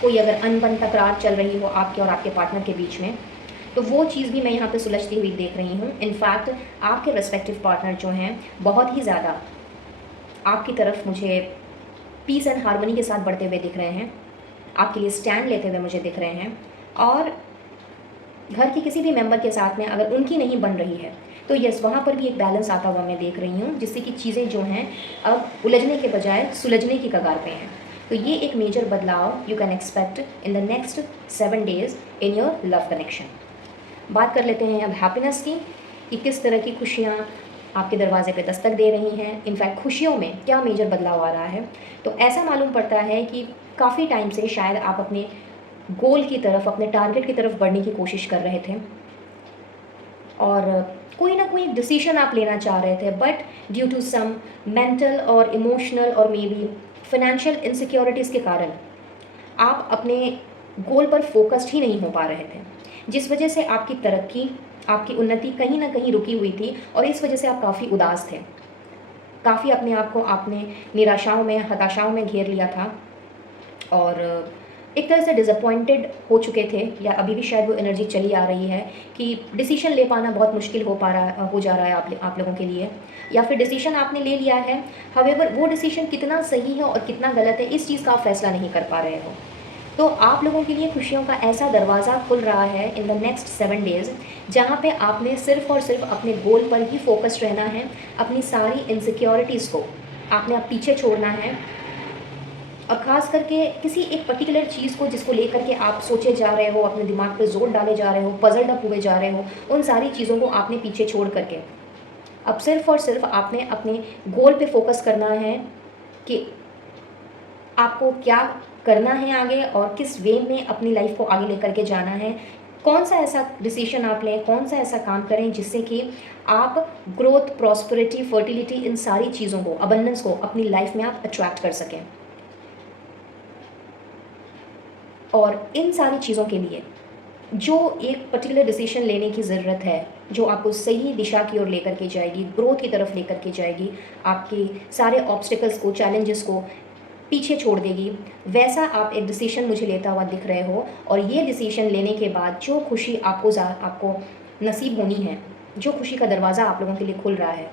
कोई अगर अनबन तकरार चल रही हो आपके और आपके पार्टनर के बीच में, तो वो चीज़ भी मैं यहाँ पे सुलझती हुई देख रही हूँ। इनफैक्ट आपके रेस्पेक्टिव पार्टनर जो हैं बहुत ही ज़्यादा आपकी तरफ मुझे पीस एंड हार्मनी के साथ बढ़ते हुए दिख रहे हैं, आपके लिए स्टैंड लेते हुए मुझे दिख रहे हैं। और घर के किसी भी मेंबर के साथ में अगर उनकी नहीं बन रही है, तो यस, वहाँ पर भी एक बैलेंस आता हुआ मैं देख रही हूँ, जिससे कि चीज़ें जो हैं अब उलझने के बजाय सुलझने की कगार पे हैं। तो ये एक मेजर बदलाव you can expect in the next 7 days in your love connection. बात कर लेते हैं अब हैप्पीनेस की, कि किस तरह की खुशियाँ आपके दरवाजे पे दस्तक दे रही हैं, इनफैक्ट खुशियों में क्या मेजर बदलाव आ रहा है। तो ऐसा मालूम पड़ता है कि काफ़ी टाइम से शायद आप अपने गोल की तरफ, अपने टारगेट की तरफ बढ़ने की कोशिश कर रहे थे, और कोई ना कोई डिसीजन आप लेना चाह रहे थे, but due to some mental और इमोशनल और मे बी फाइनेंशियल इनसिक्योरिटीज़ के कारण आप अपने गोल पर फोकस्ड ही नहीं हो पा रहे थे, जिस वजह से आपकी तरक्की, आपकी उन्नति कहीं ना कहीं रुकी हुई थी, और इस वजह से आप काफ़ी उदास थे, काफ़ी अपने आप को आपने निराशाओं में, हताशाओं में घेर लिया था, और एक तरह से डिसअपॉइंटेड हो चुके थे, या अभी भी शायद वो एनर्जी चली आ रही है कि डिसीजन ले पाना बहुत मुश्किल हो जा रहा है आप लोगों के लिए, या फिर डिसीजन आपने ले लिया है, हावेवर वो डिसीजन कितना सही है और कितना गलत है इस चीज़ का आप फैसला नहीं कर पा रहे हो। तो आप लोगों के लिए खुशियों का ऐसा दरवाज़ा खुल रहा है इन द नेक्स्ट 7 डेज़, जहाँ पे आपने सिर्फ़ और सिर्फ अपने गोल पर ही फोकस्ड रहना है, अपनी सारी इनसिक्योरिटीज़ को आपने अब पीछे छोड़ना है, और ख़ास करके किसी एक पर्टिकुलर चीज़ को जिसको लेकर के आप सोचे जा रहे हो, अपने दिमाग पे जोर डाले जा रहे हो, पजल्ड अप हुए जा रहे हो, उन सारी चीज़ों को आपने पीछे छोड़ करके अब सिर्फ़ और सिर्फ आपने अपने गोल पे फोकस करना है कि आपको क्या करना है आगे और किस वे में अपनी लाइफ को आगे लेकर के जाना है, कौन सा ऐसा डिसीजन आप लें, कौन सा ऐसा काम करें जिससे कि आप ग्रोथ, प्रॉस्पेरिटी, फर्टिलिटी, इन सारी चीज़ों को, अबंडेंस को अपनी लाइफ में आप अट्रैक्ट कर सकें। और इन सारी चीज़ों के लिए जो एक पर्टिकुलर डिसीजन लेने की ज़रूरत है, जो आपको सही दिशा की ओर लेकर के जाएगी, ग्रोथ की तरफ लेकर के जाएगी, आपके सारे ऑब्स्टिकल्स को, चैलेंजेस को पीछे छोड़ देगी, वैसा आप एक डिसीजन मुझे लेता हुआ दिख रहे हो। और ये डिसीजन लेने के बाद जो खुशी आपको नसीब होनी है, जो खुशी का दरवाज़ा आप लोगों के लिए खुल रहा है,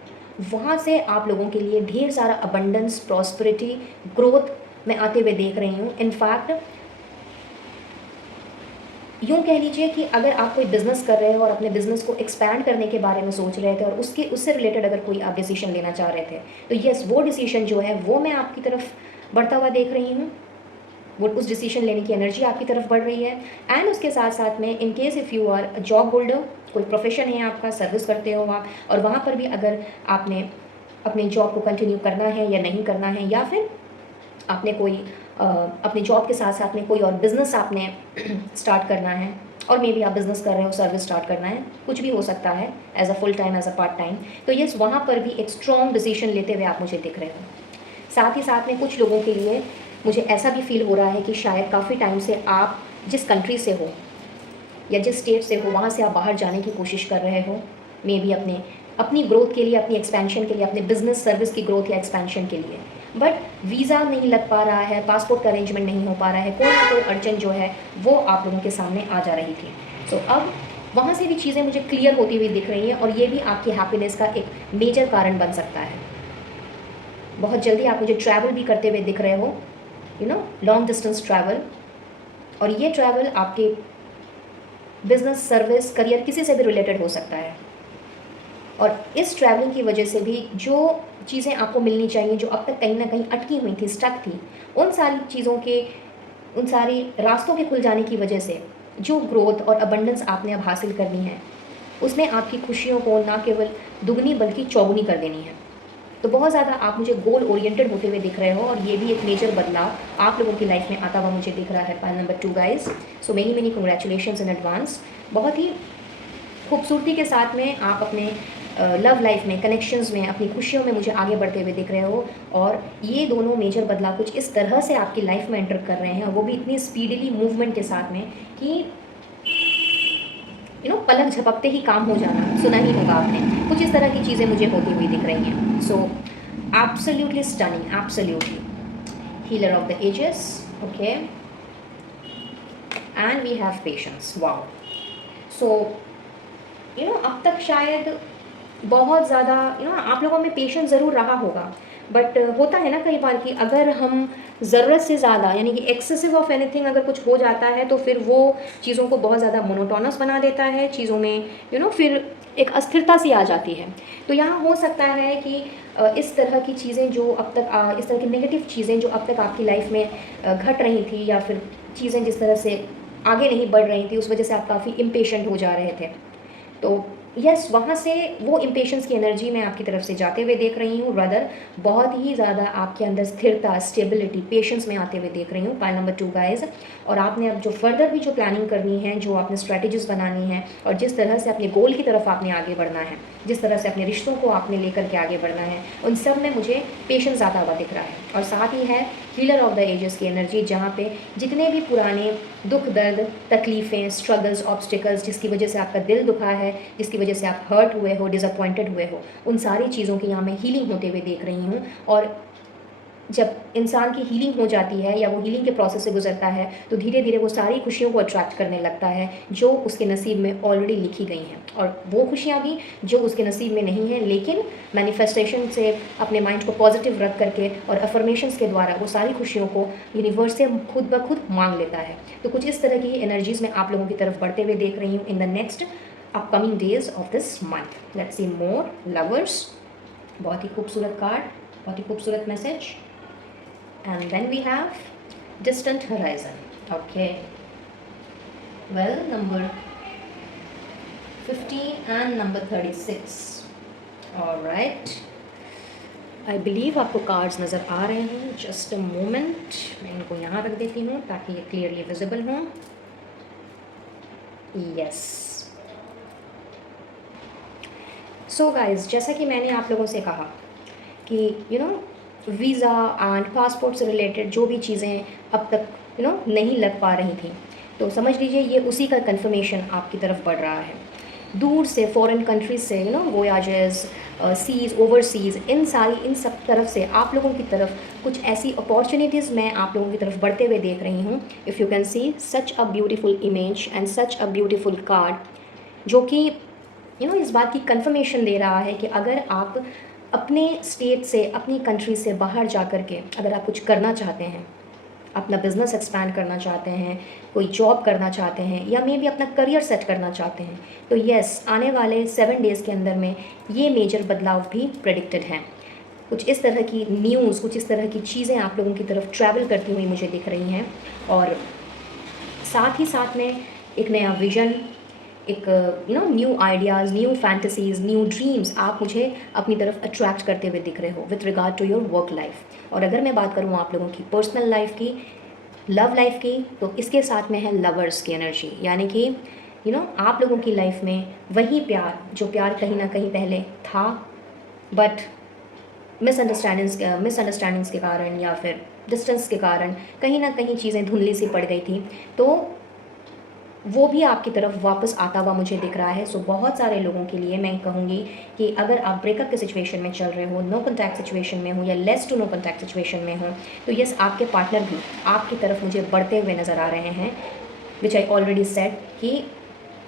वहाँ से आप लोगों के लिए ढेर सारा अबंडेंस, प्रॉस्पेरिटी, ग्रोथ मैं आते हुए देख रही हूँ। इनफैक्ट यूँ कह लीजिए कि अगर आप कोई बिज़नेस कर रहे हो और अपने बिज़नेस को एक्सपैंड करने के बारे में सोच रहे थे और उससे रिलेटेड अगर कोई आप डिसीजन लेना चाह रहे थे, तो यस, वो डिसीजन जो है वो मैं आपकी तरफ बढ़ता हुआ देख रही हूँ। वो उस डिसीजन लेने की एनर्जी आपकी तरफ बढ़ रही है। एंड उसके साथ साथ में, in case if you are job holder, कोई प्रोफेशन है आपका, सर्विस करते हो आप, और वहाँ पर भी अगर आपने अपने जॉब को कंटिन्यू करना है या नहीं करना है, या फिर आपने कोई अपने जॉब के साथ साथ में कोई और बिज़नेस आपने स्टार्ट करना है, और मे बी आप बिज़नेस कर रहे हो, सर्विस स्टार्ट करना है, कुछ भी हो सकता है, as a full time, as a part time, तो यस, वहाँ पर भी एक स्ट्रॉन्ग डिसीजन लेते हुए आप मुझे दिख रहे हो। साथ ही साथ में कुछ लोगों के लिए मुझे ऐसा भी फील हो रहा है कि शायद काफ़ी टाइम से आप जिस कंट्री से हो या जिस स्टेट से हो, वहाँ से आप बाहर जाने की कोशिश कर रहे हो, मे बी अपनी ग्रोथ के लिए, अपनी एक्सपेंशन के लिए, अपने बिजनेस सर्विस की ग्रोथ या एक्सपेंशन के लिए, बट वीज़ा नहीं लग पा रहा है, पासपोर्ट का अरेंजमेंट नहीं हो पा रहा है, कोई ना कोई अड़चन जो है वो आप लोगों के सामने आ जा रही थी। सो अब वहाँ से भी चीज़ें मुझे क्लियर होती हुई दिख रही हैं, और ये भी आपकी हैप्पीनेस का एक मेजर कारण बन सकता है। बहुत जल्दी आप मुझे ट्रैवल भी करते हुए दिख रहे हो, लॉन्ग डिस्टेंस ट्रैवल, और ये ट्रैवल आपके बिजनेस, सर्विस, करियर, किसी से भी रिलेटेड हो सकता है। और इस ट्रैवलिंग की वजह से भी जो चीज़ें आपको मिलनी चाहिए, जो अब तक कहीं ना कहीं अटकी हुई थी, स्टक थी, उन सारी चीज़ों के, उन सारी रास्तों के खुल जाने की वजह से जो ग्रोथ और अबंडेंस आपने अब हासिल करनी है, उसने आपकी खुशियों को ना केवल दुगनी बल्कि चौगुनी कर देनी है। तो बहुत ज़्यादा आप मुझे गोल ओरिएंटेड होते हुए दिख रहे हो, और ये भी एक मेजर बदलाव आप लोगों की लाइफ में आता हुआ मुझे दिख रहा है। Pile number 2 guys, so many congratulations in advance. बहुत ही खूबसूरती के साथ में आप अपने लव लाइफ में, कनेक्शंस में, अपनी खुशियों में मुझे आगे बढ़ते हुए दिख रहे हो, और ये दोनों मेजर बदलाव कुछ इस तरह से आपकी लाइफ में एंटर कर रहे हैं, और वो भी इतनी स्पीडली मूवमेंट के साथ में कि पलक झपकते ही काम हो जाना सुना ही होगा आपने। कुछ इस तरह की चीज़ें मुझे होती हुई दिख रही हैं। So absolutely stunning, absolutely healer of the ages, okay, and we have patience, wow. So अब तक शायद बहुत ज़्यादा आप लोगों में पेशेंस ज़रूर रहा होगा, बट होता है ना कई बार कि अगर हम ज़रूरत से ज़्यादा, यानी कि एक्सेसिव ऑफ एनीथिंग अगर कुछ हो जाता है, तो फिर वो चीज़ों को बहुत ज़्यादा मोनोटोनस बना देता है, चीज़ों में फिर एक अस्थिरता सी आ जाती है। तो यहाँ हो सकता है कि इस तरह की चीज़ें जो अब तक इस तरह की नेगेटिव चीज़ें जो अब तक आपकी लाइफ में घट रही थी, या फिर चीज़ें जिस तरह से आगे नहीं बढ़ रही थी, उस वजह से आप काफ़ी इम्पेशेंट हो जा रहे थे। तो यस, वहाँ से वो इम्पेशेंस की एनर्जी मैं आपकी तरफ से जाते हुए देख रही हूँ। रदर बहुत ही ज़्यादा आपके अंदर स्थिरता, स्टेबिलिटी, पेशेंस में आते हुए देख रही हूँ। पाइल नंबर 2 गाइज, और आपने अब जो फर्दर भी जो प्लानिंग करनी है, जो आपने स्ट्रैटेजीज बनानी है, और जिस तरह से अपने गोल की तरफ आपने आगे बढ़ना है, जिस तरह से अपने रिश्तों को आपने लेकर के आगे बढ़ना है, उन सब में मुझे पेशेंस आता हुआ दिख रहा है। और साथ ही है हीलर ऑफ द एजेस की एनर्जी, जहाँ पे जितने भी पुराने दुख, दर्द, तकलीफ़ें, स्ट्रगल्स, ऑब्स्टिकल्स, जिसकी वजह से आपका दिल दुखा है, जिसकी वजह से आप हर्ट हुए हो, डिसअपॉइंटेड हुए हो, उन सारी चीज़ों की यहाँ मैं हीलिंग होते हुए देख रही हूँ। और जब इंसान की हीलिंग हो जाती है, या वो हीलिंग के प्रोसेस से गुजरता है, तो धीरे धीरे वो सारी खुशियों को अट्रैक्ट करने लगता है जो उसके नसीब में ऑलरेडी लिखी गई हैं। और वो खुशियाँ भी जो उसके नसीब में नहीं हैं, लेकिन मैनिफेस्टेशन से अपने माइंड को पॉजिटिव रख करके और अफर्मेशंस के द्वारा वो सारी खुशियों को यूनिवर्स से खुद ब खुद मांग लेता है। तो कुछ इस तरह की एनर्जीज़ में आप लोगों की तरफ बढ़ते हुए देख रही हूँ इन the next upcoming days of this month. Let's see more lovers, बहुत ही खूबसूरत कार्ड, बहुत ही खूबसूरत message. And then we have distant horizon. Okay, well, number 15 and number 36. All right, I believe आपको कार्ड्स नज़र आ रहे हैं। जस्ट अ मोमेंट, मैं इनको यहाँ रख देती हूँ ताकि ये क्लियरली विजिबल हों। यस। सो गाइज, जैसा कि मैंने आप लोगों से कहा कि वीज़ा एंड पासपोर्ट से रिलेटेड जो भी चीज़ें अब तक नहीं लग पा रही थी, तो समझ लीजिए ये उसी का कन्फर्मेशन आपकी तरफ बढ़ रहा है। दूर से फॉरेन कंट्रीज से वोयाजेस, सीज़, ओवरसीज़, इन सब तरफ से आप लोगों की तरफ कुछ ऐसी अपॉर्चुनिटीज़ मैं आप लोगों की तरफ बढ़ते हुए देख रही हूँ। If you can C such a beautiful image and such a beautiful card, जो कि इस बात की कंफर्मेशन दे रहा है कि अगर आप अपने स्टेट से, अपनी कंट्री से बाहर जा कर के अगर आप कुछ करना चाहते हैं, अपना बिज़नेस एक्सपैंड करना चाहते हैं, कोई जॉब करना चाहते हैं, या मे बी अपना करियर सेट करना चाहते हैं, तो येस, आने वाले 7 डेज़ के अंदर में ये मेजर बदलाव भी प्रेडिक्टेड हैं। कुछ इस तरह की न्यूज़, कुछ इस तरह की चीज़ें आप लोगों की तरफ ट्रैवल करती हुई मुझे दिख रही हैं। और साथ ही साथ में एक नया विज़न, एक new ideas, new fantasies, new dreams आप मुझे अपनी तरफ अट्रैक्ट करते हुए दिख रहे हो with regard to your work life. और अगर मैं बात करूँ आप लोगों की पर्सनल लाइफ की, लव लाइफ की, तो इसके साथ में है लवर्स की एनर्जी, यानी कि आप लोगों की लाइफ में वही प्यार, जो प्यार कहीं ना कहीं पहले था, बट मिसअंडरस्टैंडिंग्स के कारण या फिर डिस्टेंस के कारण कहीं ना कहीं चीज़ें धुंधली सी पड़ गई थी, तो वो भी आपकी तरफ वापस आता हुआ मुझे दिख रहा है। सो बहुत सारे लोगों के लिए मैं कहूँगी कि अगर आप ब्रेकअप के सिचुएशन में चल रहे हो, नो कॉन्टैक्ट सिचुएशन में हो या less to no contact situation में हो, तो यस, आपके पार्टनर भी आपकी तरफ मुझे बढ़ते हुए नज़र आ रहे हैं, विच आई ऑलरेडी सेड कि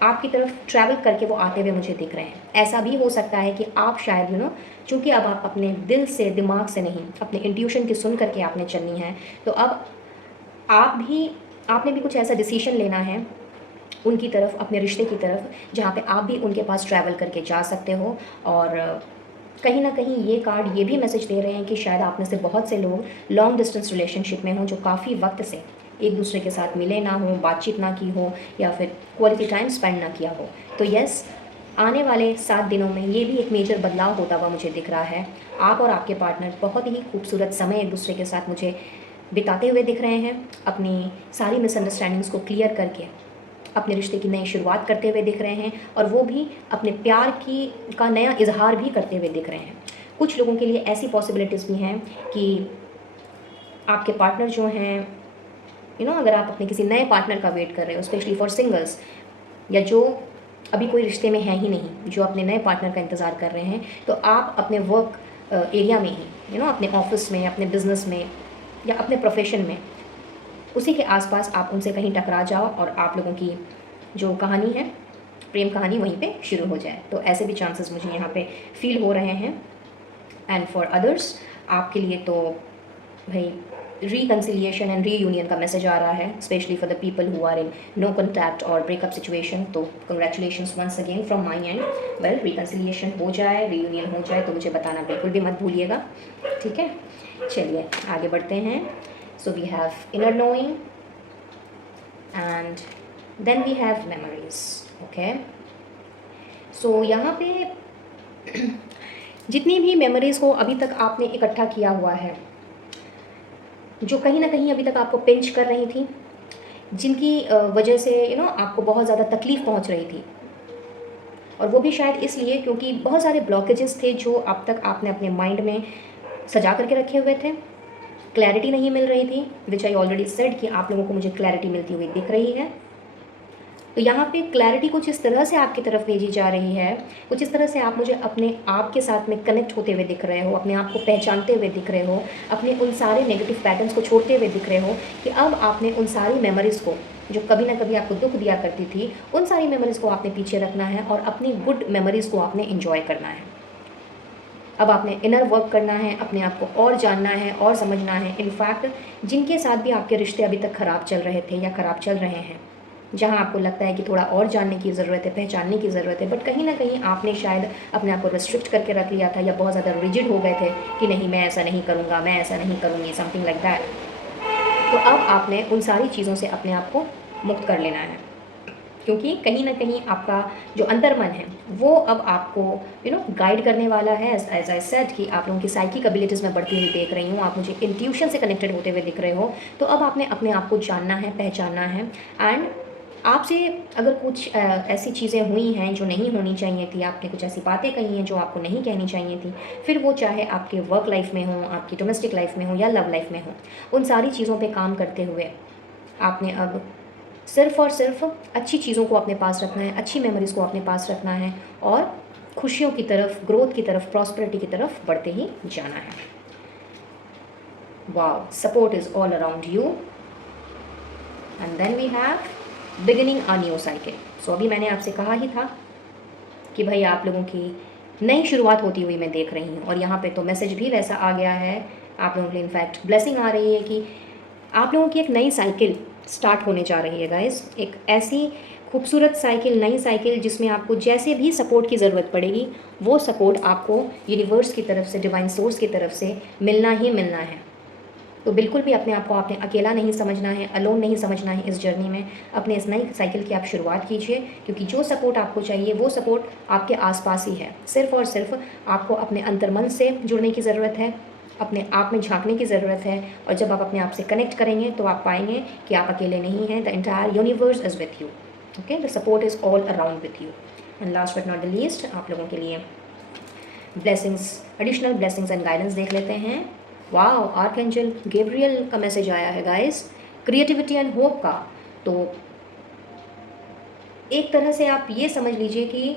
आपकी तरफ ट्रैवल करके वो आते हुए मुझे दिख रहे हैं। ऐसा भी हो सकता है कि आप शायद चूँकि अब आप अपने दिल से, दिमाग से नहीं, अपने इंट्यूशन की सुन करके आपने चलनी है, तो अब आपने भी कुछ ऐसा डिसीजन लेना है उनकी तरफ, अपने रिश्ते की तरफ, जहाँ पे आप भी उनके पास ट्रैवल करके जा सकते हो। और कहीं ना कहीं ये कार्ड ये भी मैसेज दे रहे हैं कि शायद आप में से बहुत से लोग लॉन्ग डिस्टेंस रिलेशनशिप में हों, जो काफ़ी वक्त से एक दूसरे के साथ मिले ना हो, बातचीत ना की हो, या फिर क्वालिटी टाइम स्पेंड ना किया हो। तो यस, आने वाले 7 दिनों में ये भी एक मेजर बदलाव होता हुआ मुझे दिख रहा है। आप और आपके पार्टनर बहुत ही खूबसूरत समय एक दूसरे के साथ मुझे बिताते हुए दिख रहे हैं, अपनी सारी मिसअंडरस्टैंडिंग्स को क्लियर करके अपने रिश्ते की नई शुरुआत करते हुए दिख रहे हैं, और वो भी अपने प्यार का नया इजहार भी करते हुए दिख रहे हैं। कुछ लोगों के लिए ऐसी पॉसिबिलिटीज़ भी हैं कि आपके पार्टनर जो हैं, अगर आप अपने किसी नए पार्टनर का वेट कर रहे हो, स्पेशली फॉर सिंगल्स, या जो अभी कोई रिश्ते में है ही नहीं, जो अपने नए पार्टनर का इंतज़ार कर रहे हैं, तो आप अपने वर्क एरिया में ही, अपने ऑफिस में, अपने बिजनेस में या अपने प्रोफेशन में, उसी के आसपास आप उनसे कहीं टकरा जाओ और आप लोगों की जो कहानी है, प्रेम कहानी, वहीं पे शुरू हो जाए। तो ऐसे भी चांसेस मुझे यहाँ पे फील हो रहे हैं। एंड फॉर अदर्स, आपके लिए तो भाई रिकन्सिलिएशन एंड रीयूनियन का मैसेज आ रहा है, specially for the people who are in no contact और ब्रेकअप सिचुएशन। तो congratulations once again from my end. Well, reconciliation हो जाए, रीयूनियन हो जाए, तो मुझे बताना बिल्कुल भी मत भूलिएगा, ठीक है। चलिए आगे बढ़ते हैं। So we have inner knowing and then we have memories, okay? So यहाँ पे जितनी भी मेमोरीज़ को अभी तक आपने इकट्ठा किया हुआ है, जो कहीं ना कहीं अभी तक आपको पिंच कर रही थी, जिनकी वजह से आपको बहुत ज़्यादा तकलीफ़ पहुँच रही थी, और वो भी शायद इसलिए क्योंकि बहुत सारे ब्लॉकेजेस थे जो अब तक आपने अपने माइंड में सजा करके रखे हुए थे, क्लैरिटी नहीं मिल रही थी, विच आई ऑलरेडी सेड कि आप लोगों को मुझे क्लैरिटी मिलती हुई दिख रही है। तो यहाँ पे क्लैरिटी कुछ इस तरह से आपकी तरफ भेजी जा रही है, कुछ इस तरह से आप मुझे अपने आप के साथ में कनेक्ट होते हुए दिख रहे हो, अपने आप को पहचानते हुए दिख रहे हो, अपने उन सारे नेगेटिव पैटर्न्स को छोड़ते हुए दिख रहे हो, कि अब आपने उन सारी मेमोरीज़ को, जो कभी ना कभी आपको दुख दिया करती थी, उन सारी मेमोरीज़ को आपने पीछे रखना है और अपनी गुड मेमोरीज़ को आपने इन्जॉय करना है। अब आपने इनर वर्क करना है, अपने आप को और जानना है और समझना है। इनफैक्ट जिनके साथ भी आपके रिश्ते अभी तक ख़राब चल रहे थे या ख़राब चल रहे हैं, जहां आपको लगता है कि थोड़ा और जानने की ज़रूरत है, पहचानने की ज़रूरत है, बट कहीं ना कहीं आपने शायद अपने आप को रिस्ट्रिक्ट करके रख लिया था, या बहुत ज़्यादा रिजिड हो गए थे कि नहीं, मैं ऐसा नहीं करूँगा, मैं ऐसा नहीं करूँगी, समथिंग लाइक दैट। तो अब आपने उन सारी चीज़ों से अपने आप को मुक्त कर लेना है, क्योंकि कहीं ना कहीं आपका जो अंतर्मन है वो अब आपको गाइड करने वाला है। एज आई सेड कि आप लोगों की साइकिक एबिलिटीज़ में बढ़ती हुई देख रही हूँ, आप मुझे इंट्यूशन से कनेक्टेड होते हुए दिख रहे हो। तो अब आपने अपने आप को जानना है, पहचानना है। एंड आपसे अगर कुछ ऐसी चीज़ें हुई हैं जो नहीं होनी चाहिए थी, आपने कुछ ऐसी बातें कही हैं जो आपको नहीं कहनी चाहिए थी, फिर वो चाहे आपके वर्क लाइफ में हो, आपकी डोमेस्टिक लाइफ में हो या लव लाइफ में हो, उन सारी चीज़ों पे काम करते हुए आपने अब सिर्फ़ और सिर्फ अच्छी चीज़ों को अपने पास रखना है, अच्छी मेमोरीज़ को अपने पास रखना है और खुशियों की तरफ, ग्रोथ की तरफ, प्रॉस्पेरिटी की तरफ बढ़ते ही जाना है। Wow, support is all around you. And then we have beginning a new cycle. So अभी मैंने आपसे कहा ही था कि भाई आप लोगों की नई शुरुआत होती हुई मैं देख रही हूँ, और यहाँ पे तो मैसेज भी वैसा आ गया है आप लोगों के लिए। इनफैक्ट ब्लेसिंग आ रही है कि आप लोगों की एक नई साइकिल स्टार्ट होने जा रही है गाइस। एक ऐसी खूबसूरत साइकिल, नई साइकिल जिसमें आपको जैसे भी सपोर्ट की ज़रूरत पड़ेगी वो सपोर्ट आपको यूनिवर्स की तरफ से, डिवाइन सोर्स की तरफ से मिलना ही मिलना है। तो बिल्कुल भी अपने आप को आपने अकेला नहीं समझना है, अलोन नहीं समझना है इस जर्नी में। अपने इस नई साइकिल की आप शुरुआत कीजिए, क्योंकि जो सपोर्ट आपको चाहिए वो सपोर्ट आपके आसपास ही है। सिर्फ़ और सिर्फ आपको अपने अंतर्मन से जुड़ने की ज़रूरत है, अपने आप में झांकने की ज़रूरत है। और जब आप अपने आप से कनेक्ट करेंगे तो आप पाएंगे कि आप अकेले नहीं हैं। The entire universe is with you. Okay, the support is all around with you. And last but not the least, आप लोगों के लिए blessings, additional blessings and guidance देख लेते हैं। वाओ, आर्कएंजल गैब्रियल का मैसेज आया है गाइस, क्रिएटिविटी एंड होप का। तो एक तरह से आप ये समझ लीजिए कि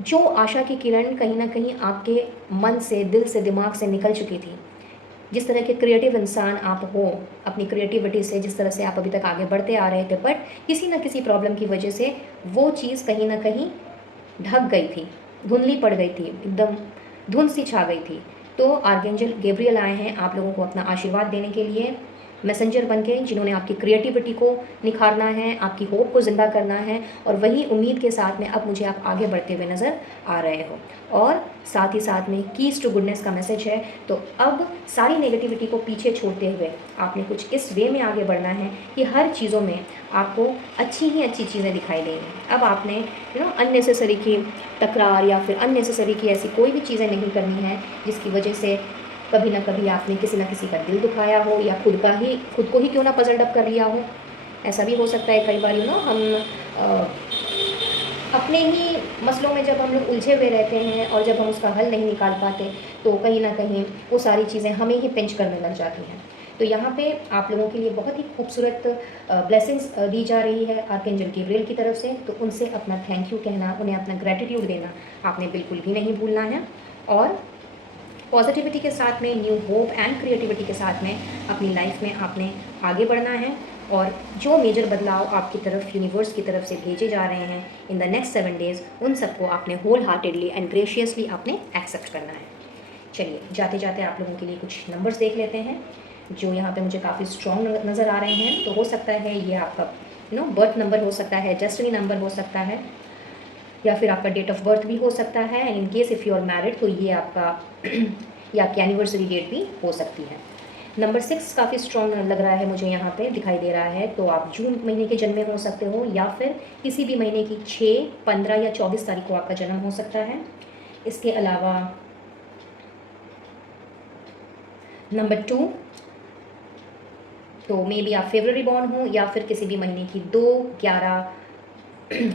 जो आशा की किरण कहीं ना कहीं आपके मन से, दिल से, दिमाग से निकल चुकी थी, जिस तरह के क्रिएटिव इंसान आप हो, अपनी क्रिएटिविटी से जिस तरह से आप अभी तक आगे बढ़ते आ रहे थे, बट किसी न किसी प्रॉब्लम की वजह से वो चीज़ कहीं ना कहीं ढक गई थी, धुंधली पड़ गई थी, एकदम धुंध सी छा गई थी। तो आर्कएंजल गैब्रियल आए हैं आप लोगों को अपना आशीर्वाद देने के लिए, मैसेंजर बन के, जिन्होंने आपकी क्रिएटिविटी को निखारना है, आपकी होप को ज़िंदा करना है। और वही उम्मीद के साथ में अब मुझे आप आगे बढ़ते हुए नज़र आ रहे हो। और साथ ही साथ में कीज़ टू गुडनेस का मैसेज है। तो अब सारी नेगेटिविटी को पीछे छोड़ते हुए आपने कुछ इस वे में आगे बढ़ना है कि हर चीज़ों में आपको अच्छी ही अच्छी चीज़ें दिखाई देंगी। अब आपने अननेसेसरी की तकरार या फिर अननेसेसरी की ऐसी कोई भी चीज़ें नहीं करनी है जिसकी वजह से कभी ना कभी आपने किसी ना किसी का दिल दुखाया हो, या खुद को ही क्यों ना पजल डब कर लिया हो। ऐसा भी हो सकता है कई बार हम अपने ही मसलों में जब हम लोग उलझे हुए रहते हैं और जब हम उसका हल नहीं निकाल पाते, तो कहीं ना कहीं वो सारी चीज़ें हमें ही पिंच करने लग जाती हैं। तो यहाँ पे आप लोगों के लिए बहुत ही खूबसूरत ब्लेसिंग्स दी जा रही है आर्कएंजल गैब्रियल की तरफ से। तो उनसे अपना थैंक यू कहना, उन्हें अपना ग्रेटिट्यूड देना आपने बिल्कुल भी नहीं भूलना है। और पॉजिटिविटी के साथ में, न्यू होप एंड क्रिएटिविटी के साथ में अपनी लाइफ में आपने आगे बढ़ना है। और जो मेजर बदलाव आपकी तरफ, यूनिवर्स की तरफ से भेजे जा रहे हैं इन द नेक्स्ट 7 डेज़, उन सबको आपने होल हार्टेडली एंड ग्रेशियसली आपने एक्सेप्ट करना है। चलिए, जाते जाते आप लोगों के लिए कुछ नंबर्स देख लेते हैं जो यहाँ पे मुझे काफ़ी स्ट्रॉन्ग नज़र आ रहे हैं। तो हो सकता है ये आपका बर्थ नंबर हो सकता है, डेस्टिनी नंबर हो सकता है, या फिर आपका डेट ऑफ बर्थ भी हो सकता है। And in case if you are married तो ये आपका या आपकी एनिवर्सरी डेट भी हो सकती है। नंबर 6 काफ़ी स्ट्रॉन्ग लग रहा है मुझे, यहाँ पे दिखाई दे रहा है। तो आप जून महीने के जन्मे हो सकते हो, या फिर किसी भी महीने की 6, 15 या 24 तारीख को आपका जन्म हो सकता है। इसके अलावा नंबर 2, तो मे बी आप फेब्रुअरी बॉर्न हो, या फिर किसी भी महीने की 2, 11,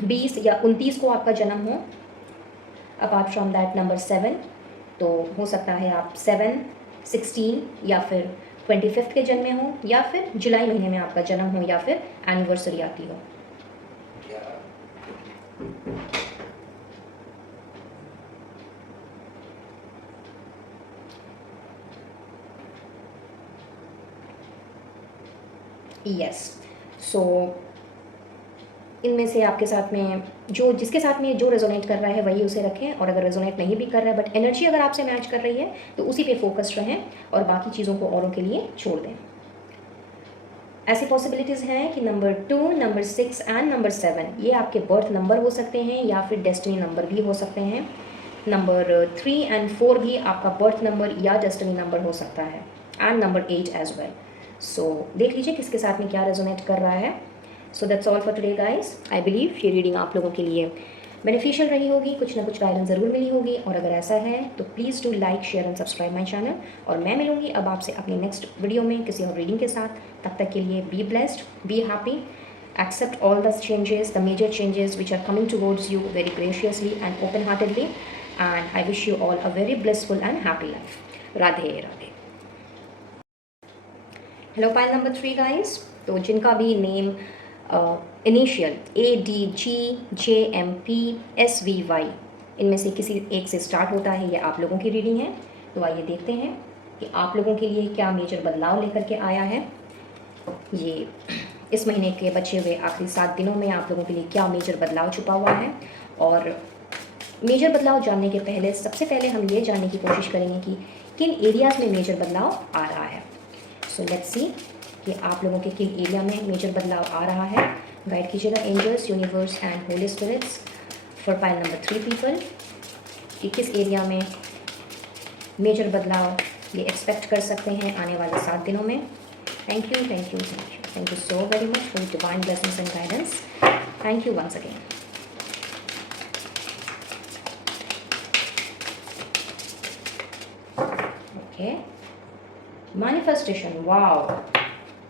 20 या 29 को आपका जन्म हो। अपार्ट फ्रॉम दैट नंबर 7, तो हो सकता है आप 7, 16 या फिर 25 के जन्मे हो, या फिर जुलाई महीने में आपका जन्म हो, या फिर एनिवर्सरी आती हो। यस, सो इनमें से आपके साथ में जिसके साथ में जो रेजोनेट कर रहा है वही उसे रखें, और अगर रेजोनेट नहीं भी कर रहा है बट एनर्जी अगर आपसे मैच कर रही है तो उसी पे फोकस्ड रहें और बाकी चीज़ों को औरों के लिए छोड़ दें। ऐसी पॉसिबिलिटीज़ हैं कि नंबर 2, नंबर 6 एंड नंबर 7 ये आपके बर्थ नंबर हो सकते हैं, या फिर डेस्टिनी नंबर भी हो सकते हैं। नंबर 3 एंड 4 भी आपका बर्थ नंबर या डेस्टिनी नंबर हो सकता है, एंड नंबर 8 एज वेल। सो देख लीजिए किसके साथ में क्या रेजोनेट कर रहा है। So that's all for today guys. I believe ये रीडिंग आप लोगों के लिए बेनिफिशियल रही होगी, कुछ ना कुछ गाइडेंस ज़रूर मिली होगी। और अगर ऐसा है तो please do like, share and subscribe my channel. और मैं मिलूंगी अब आपसे अपनी नेक्स्ट वीडियो में किसी और रीडिंग के साथ। तब तक के लिए be blessed, be happy, accept all the changes, the major changes which are coming towards you very graciously and open heartedly, and I wish you all a very blissful and happy life. Radhe Radhe. Hello pile number 3 guys. तो जिनका भी name initial ADGJMPSVY इनमें से किसी एक से start होता है, ये आप लोगों की रीडिंग है। तो आइए देखते हैं कि आप लोगों के लिए क्या मेजर बदलाव लेकर के आया है। ये इस महीने के बचे हुए आखिरी 7 दिनों में आप लोगों के लिए क्या मेजर बदलाव छुपा हुआ है। और मेजर बदलाव जानने के पहले सबसे पहले हम ये जानने की कोशिश करेंगे कि किन एरियाज़ में मेजर बदलाव आ रहा है। सो लेट्स सी कि आप लोगों के किन एरिया में मेजर बदलाव आ रहा है। गाइड कीजिएगा angels, universe and holy spirits for pile number 3 people कि किस एरिया में मेजर बदलाव ये एक्सपेक्ट कर सकते हैं आने वाले 7 दिनों में। Thank you, thank you, thank you, thank you so very much for divine blessings and guidance. Thank you once again. Okay, manifestation, wow,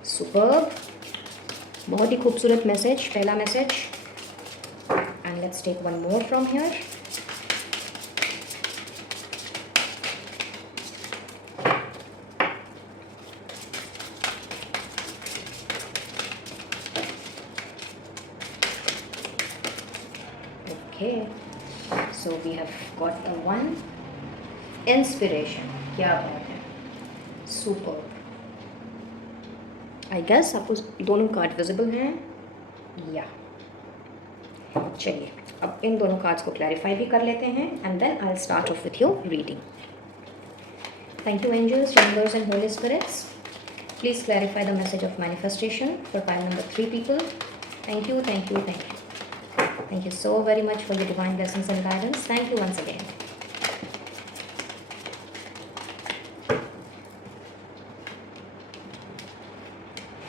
superb, बहुत ही खूबसूरत मैसेज, पहला message. And let's take one more from here. Okay, so we have got the one inspiration. क्या बात है, super. आई guess आपको दोनों card visible हैं या? चलिए अब इन दोनों कार्ड्स को क्लैरिफाई भी कर लेते हैं and then I will start off with your reading. Thank you angels, universe and holy spirits, please clarify the message of manifestation for pile number 3 people. Thank you, thank you, thank you, thank you so very much for your divine blessings and guidance. Thank you once again.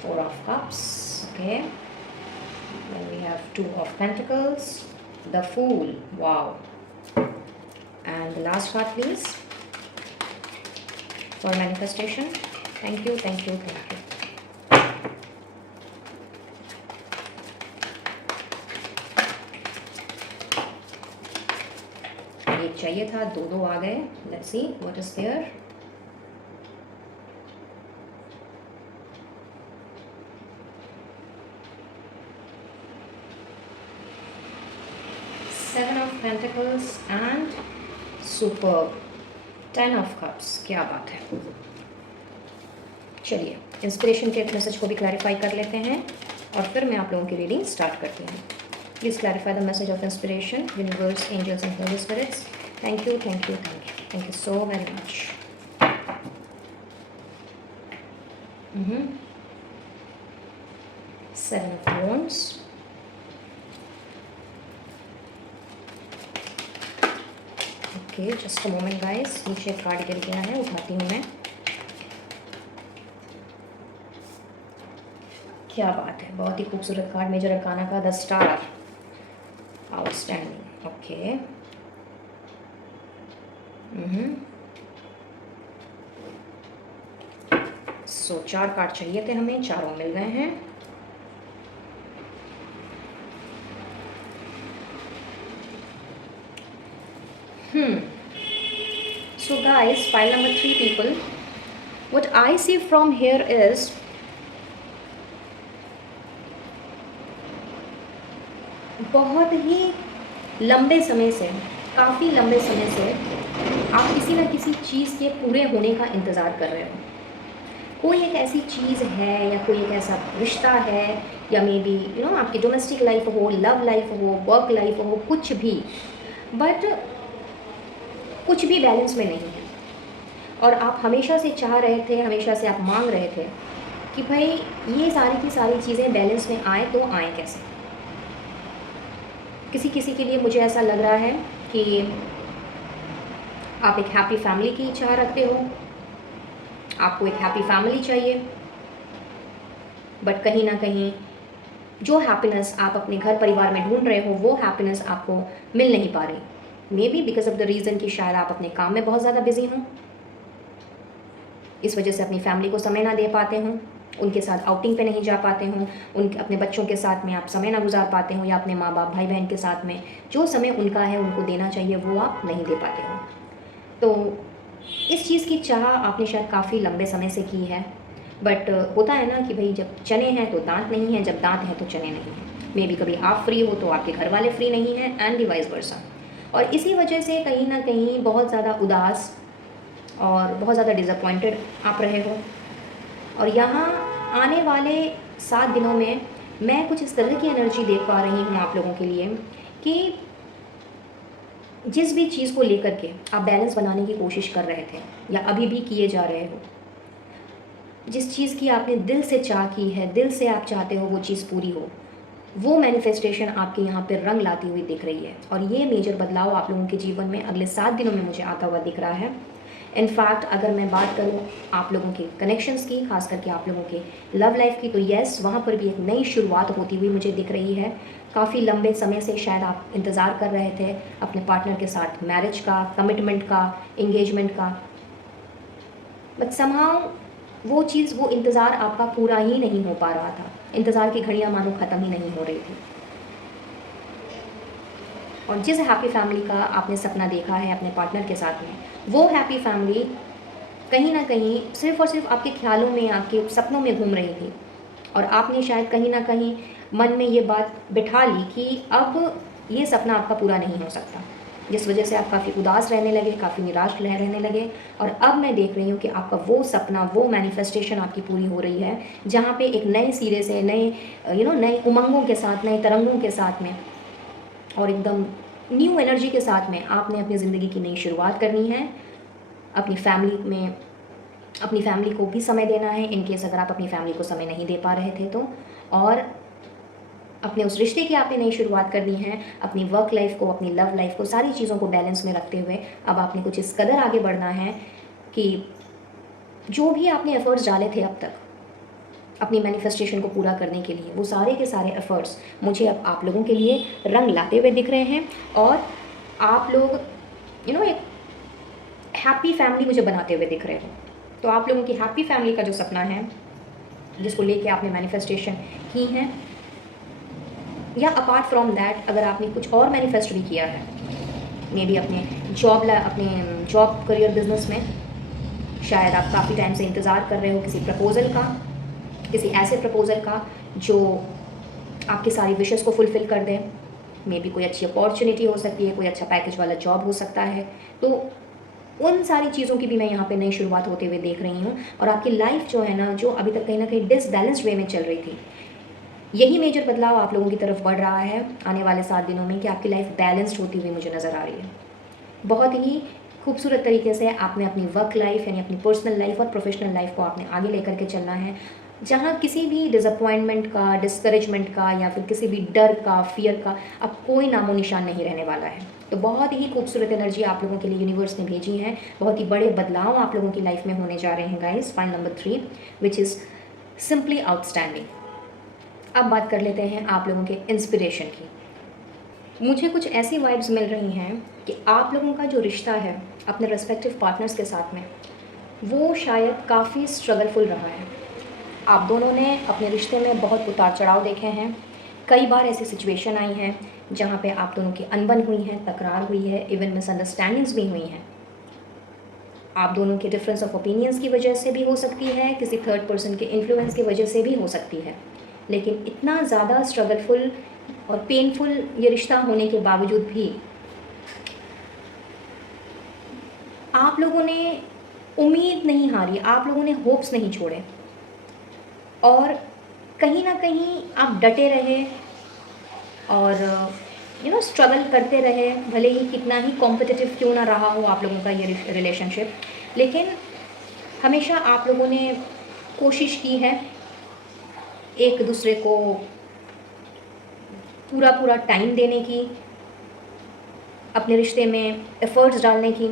Four of Cups, okay. Then we have Two of Pentacles, the Fool, wow. And the last card please for manifestation. Thank you, thank you, thank you. एक चाहिए था, दो आ गए। Let's see what is there. Seven of Pentacles and Superb, Ten of Cups, क्या बात है। चलिए इंस्पिरेशन के मैसेज को भी क्लैरिफाई कर लेते हैं और फिर मैं आप लोगों की रीडिंग स्टार्ट करती हूँ। Please clarify the message of inspiration, universe, angels and holy spirits. Thank you, thank you, thank you. Thank you so very much. Seven of Wands. Okay, just a moment guys. नीचे card गिर गया है, उठाती हूँ मैं। क्या बात है, बहुत ही खूबसूरत कार्ड मेजर अरकाना का, the star, outstanding. Okay, so 4 card चाहिए थे हमें, चारों मिल गए हैं। So guys, pile number 3 people, what I see from here is बहुत ही लंबे समय से, काफ़ी लंबे समय से आप किसी न किसी चीज़ के पूरे होने का इंतज़ार कर रहे हो। कोई एक ऐसी चीज़ है या कोई एक ऐसा रिश्ता है या मे बी आपकी डोमेस्टिक लाइफ हो, लव लाइफ हो, वर्क लाइफ हो, कुछ भी, बट कुछ भी बैलेंस में नहीं है। और आप हमेशा से चाह रहे थे, हमेशा से आप मांग रहे थे कि भाई ये सारी की सारी चीज़ें बैलेंस में आए, तो आए कैसे। किसी किसी के लिए मुझे ऐसा लग रहा है कि आप एक हैप्पी फैमिली की चाह रखते हो, आपको एक हैप्पी फैमिली चाहिए, बट कहीं ना कहीं जो हैप्पीनेस आप अपने घर परिवार में ढूंढ रहे हो, वो हैप्पीनेस आपको मिल नहीं पा रही। May be because of the reason कि शायद आप अपने काम में बहुत ज़्यादा बिजी हों, इस वजह से अपनी फैमिली को समय ना दे पाते हों, उनके साथ आउटिंग पे नहीं जा पाते हों, उनके अपने बच्चों के साथ में आप समय ना गुजार पाते हो, या अपने माँ बाप भाई बहन के साथ में जो समय उनका है उनको देना चाहिए वो आप नहीं दे पाते हो। तो इस चीज़ की चाह आपने शायद काफ़ी लंबे समय से की है, बट होता है ना कि भाई जब चने हैं तो दांत नहीं है, जब दांत हैं तो चने नहीं हैं। मे बी कभी आप फ्री हो तो आपके घर वाले फ्री नहीं हैं, एंड दी वाइस वर्सा। और इसी वजह से कहीं ना कहीं बहुत ज़्यादा उदास और बहुत ज़्यादा डिसअपॉइंटेड आप रहे हो। और यहाँ आने वाले 7 दिनों में मैं कुछ इस तरह की एनर्जी देख पा रही हूँ आप लोगों के लिए कि जिस भी चीज़ को लेकर के आप बैलेंस बनाने की कोशिश कर रहे थे या अभी भी किए जा रहे हो, जिस चीज़ की आपने दिल से चाह की है, दिल से आप चाहते हो वो चीज़ पूरी हो, वो मैनिफेस्टेशन आपके यहाँ पे रंग लाती हुई दिख रही है। और ये मेजर बदलाव आप लोगों के जीवन में अगले 7 दिनों में मुझे आता हुआ दिख रहा है। इनफैक्ट अगर मैं बात करूँ आप लोगों के कनेक्शंस की, खास करके आप लोगों के लव लाइफ की, तो येस वहाँ पर भी एक नई शुरुआत होती हुई मुझे दिख रही है। काफ़ी लंबे समय से शायद आप इंतज़ार कर रहे थे अपने पार्टनर के साथ मैरिज का, कमिटमेंट का, एंगेजमेंट का, बट समहाउ वो चीज़, वो इंतज़ार आपका पूरा ही नहीं हो पा रहा था। इंतज़ार की घड़ियाँ मानो ख़त्म ही नहीं हो रही थी। और जिस हैप्पी फैमिली का आपने सपना देखा है अपने पार्टनर के साथ में, वो हैप्पी फैमिली कहीं ना कहीं सिर्फ़ और सिर्फ आपके ख्यालों में, आपके सपनों में घूम रही थी। और आपने शायद कहीं ना कहीं मन में ये बात बिठा ली कि अब ये सपना आपका पूरा नहीं हो सकता, जिस वजह से आप काफ़ी उदास रहने लगे, काफ़ी निराश रहने लगे। और अब मैं देख रही हूँ कि आपका वो सपना, वो मैनिफेस्टेशन आपकी पूरी हो रही है, जहाँ पे एक नए सिरे से, नए नए उमंगों के साथ, नए तरंगों के साथ में और एकदम न्यू एनर्जी के साथ में आपने अपनी ज़िंदगी की नई शुरुआत करनी है। अपनी फैमिली को भी समय देना है, इन केस अगर आप अपनी फैमिली को समय नहीं दे पा रहे थे तो। और अपने उस रिश्ते की आपने नई शुरुआत करनी है, अपनी वर्क लाइफ को, अपनी लव लाइफ को, सारी चीज़ों को बैलेंस में रखते हुए अब आपने कुछ इस कदर आगे बढ़ना है कि जो भी आपने एफर्ट्स डाले थे अब तक अपनी मैनिफेस्टेशन को पूरा करने के लिए, वो सारे के सारे एफर्ट्स मुझे अब आप लोगों के लिए रंग लाते हुए दिख रहे हैं। और आप लोग एक हैप्पी फैमिली मुझे बनाते हुए दिख रहे हो। तो आप लोगों की हैप्पी फैमिली का जो सपना है, जिसको लेके आपने मैनिफेस्टेशन की है, या अपार्ट फ्रॉम दैट अगर आपने कुछ और मैनिफेस्ट भी किया है, मे बी अपने जॉब करियर बिजनेस में, शायद आप काफ़ी टाइम से इंतज़ार कर रहे हो किसी प्रपोज़ल का, किसी ऐसे प्रपोज़ल का जो आपकी सारी विशेस को फुलफ़िल कर दे। मे बी कोई अच्छी अपॉर्चुनिटी हो सकती है, कोई अच्छा पैकेज वाला जॉब हो सकता है। तो उन सारी चीज़ों की भी मैं यहाँ पे नई शुरुआत होते हुए देख रही हूँ। और आपकी लाइफ जो है ना, जो अभी तक कहीं ना कहीं डिसबैलेंस्ड वे में चल रही थी, यही मेजर बदलाव आप लोगों की तरफ बढ़ रहा है आने वाले 7 दिनों में, कि आपकी लाइफ बैलेंस्ड होती हुई मुझे नज़र आ रही है। बहुत ही खूबसूरत तरीके से आपने अपनी वर्क लाइफ, यानी अपनी पर्सनल लाइफ और प्रोफेशनल लाइफ को आपने आगे लेकर के चलना है, जहाँ किसी भी डिसअपॉइंटमेंट का, डिस्करेजमेंट का, या फिर किसी भी डर का, फियर का अब कोई नामो निशान नहीं रहने वाला है। तो बहुत ही खूबसूरत एनर्जी आप लोगों के लिए यूनिवर्स ने भेजी है। बहुत ही बड़े बदलाव आप लोगों की लाइफ में होने जा रहे हैं guys. Point number 3 which is simply outstanding. अब बात कर लेते हैं आप लोगों के इंस्पिरेशन की। मुझे कुछ ऐसी वाइब्स मिल रही हैं कि आप लोगों का जो रिश्ता है अपने रेस्पेक्टिव पार्टनर्स के साथ में, वो शायद काफ़ी स्ट्रगलफुल रहा है। आप दोनों ने अपने रिश्ते में बहुत उतार चढ़ाव देखे हैं। कई बार ऐसी सिचुएशन आई हैं जहाँ पे आप दोनों की अनबन हुई है, तकरार हुई है, इवन मिसअंडरस्टैंडिंग्स भी हुई हैं। आप दोनों के डिफरेंस ऑफ ओपिनियंस की वजह से भी हो सकती है, किसी थर्ड पर्सन के इन्फ्लुएंस की वजह से भी हो सकती है। लेकिन इतना ज़्यादा स्ट्रगलफुल और पेनफुल ये रिश्ता होने के बावजूद भी आप लोगों ने उम्मीद नहीं हारी, आप लोगों ने होप्स नहीं छोड़े, और कहीं ना कहीं आप डटे रहे और स्ट्रगल करते रहे। भले ही कितना ही कॉम्पिटिटिव क्यों ना रहा हो आप लोगों का ये रिलेशनशिप, लेकिन हमेशा आप लोगों ने कोशिश की है एक दूसरे को पूरा टाइम देने की, अपने रिश्ते में एफ़र्ट्स डालने की,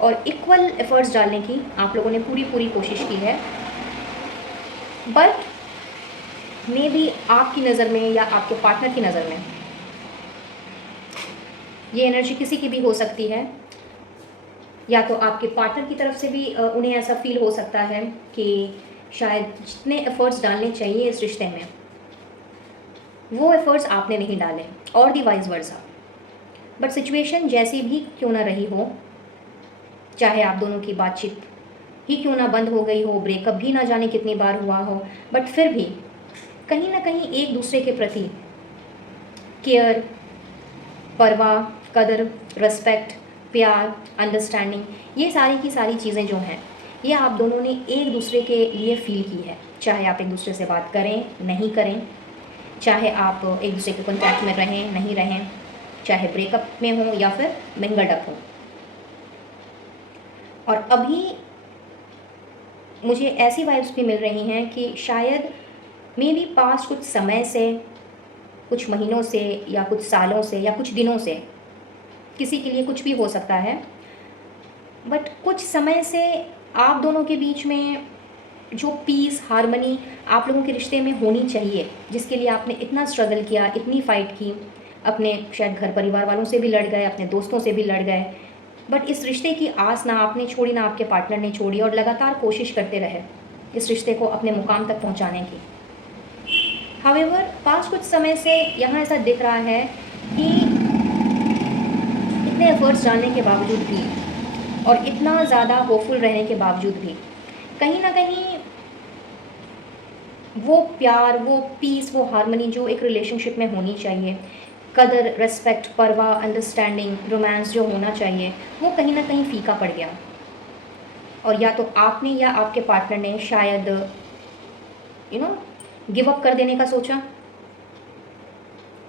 और इक्वल एफ़र्ट्स डालने की आप लोगों ने पूरी कोशिश की है। बट मे भी आपकी नज़र में या आपके पार्टनर की नज़र में ये एनर्जी किसी की भी हो सकती है, या तो आपके पार्टनर की तरफ से भी उन्हें ऐसा फील हो सकता है कि शायद जितने एफ़र्ट्स डालने चाहिए इस रिश्ते में वो एफ़र्ट्स आपने नहीं डाले, और दी वाइस वर्सा। बट सिचुएशन जैसी भी क्यों ना रही हो, चाहे आप दोनों की बातचीत ही क्यों ना बंद हो गई हो, ब्रेकअप भी ना जाने कितनी बार हुआ हो, बट फिर भी कहीं ना कहीं एक दूसरे के प्रति केयर, परवाह, कदर, रिस्पेक्ट, प्यार, अंडरस्टैंडिंग, ये सारी की सारी चीज़ें जो हैं ये आप दोनों ने एक दूसरे के लिए फ़ील की है। चाहे आप एक दूसरे से बात करें नहीं करें, चाहे आप एक दूसरे के कॉन्टैक्ट में रहें नहीं रहें, चाहे ब्रेकअप में हो या फिर मिंगल्ड अप हो। और अभी मुझे ऐसी वाइब्स भी मिल रही हैं कि शायद मे बी पास्ट कुछ समय से, कुछ महीनों से या कुछ सालों से या कुछ दिनों से, किसी के लिए कुछ भी हो सकता है, बट कुछ समय से आप दोनों के बीच में जो पीस, हार्मनी आप लोगों के रिश्ते में होनी चाहिए, जिसके लिए आपने इतना स्ट्रगल किया, इतनी फ़ाइट की, अपने शायद घर परिवार वालों से भी लड़ गए, अपने दोस्तों से भी लड़ गए, बट इस रिश्ते की आस ना आपने छोड़ी ना आपके पार्टनर ने छोड़ी, और लगातार कोशिश करते रहे इस रिश्ते को अपने मुकाम तक पहुंचाने की। हावेवर पास्ट कुछ समय से यहाँ ऐसा दिख रहा है कि इतने एफर्ट्स डालने के बावजूद भी और इतना ज़्यादा होपफुल रहने के बावजूद भी कहीं ना कहीं वो प्यार, वो पीस, वो हार्मनी जो एक रिलेशनशिप में होनी चाहिए, कदर, रिस्पेक्ट, परवाह, अंडरस्टैंडिंग, रोमांस जो होना चाहिए, वो कहीं ना कहीं फीका पड़ गया। और या तो आपने या आपके पार्टनर ने शायद गिव अप कर देने का सोचा।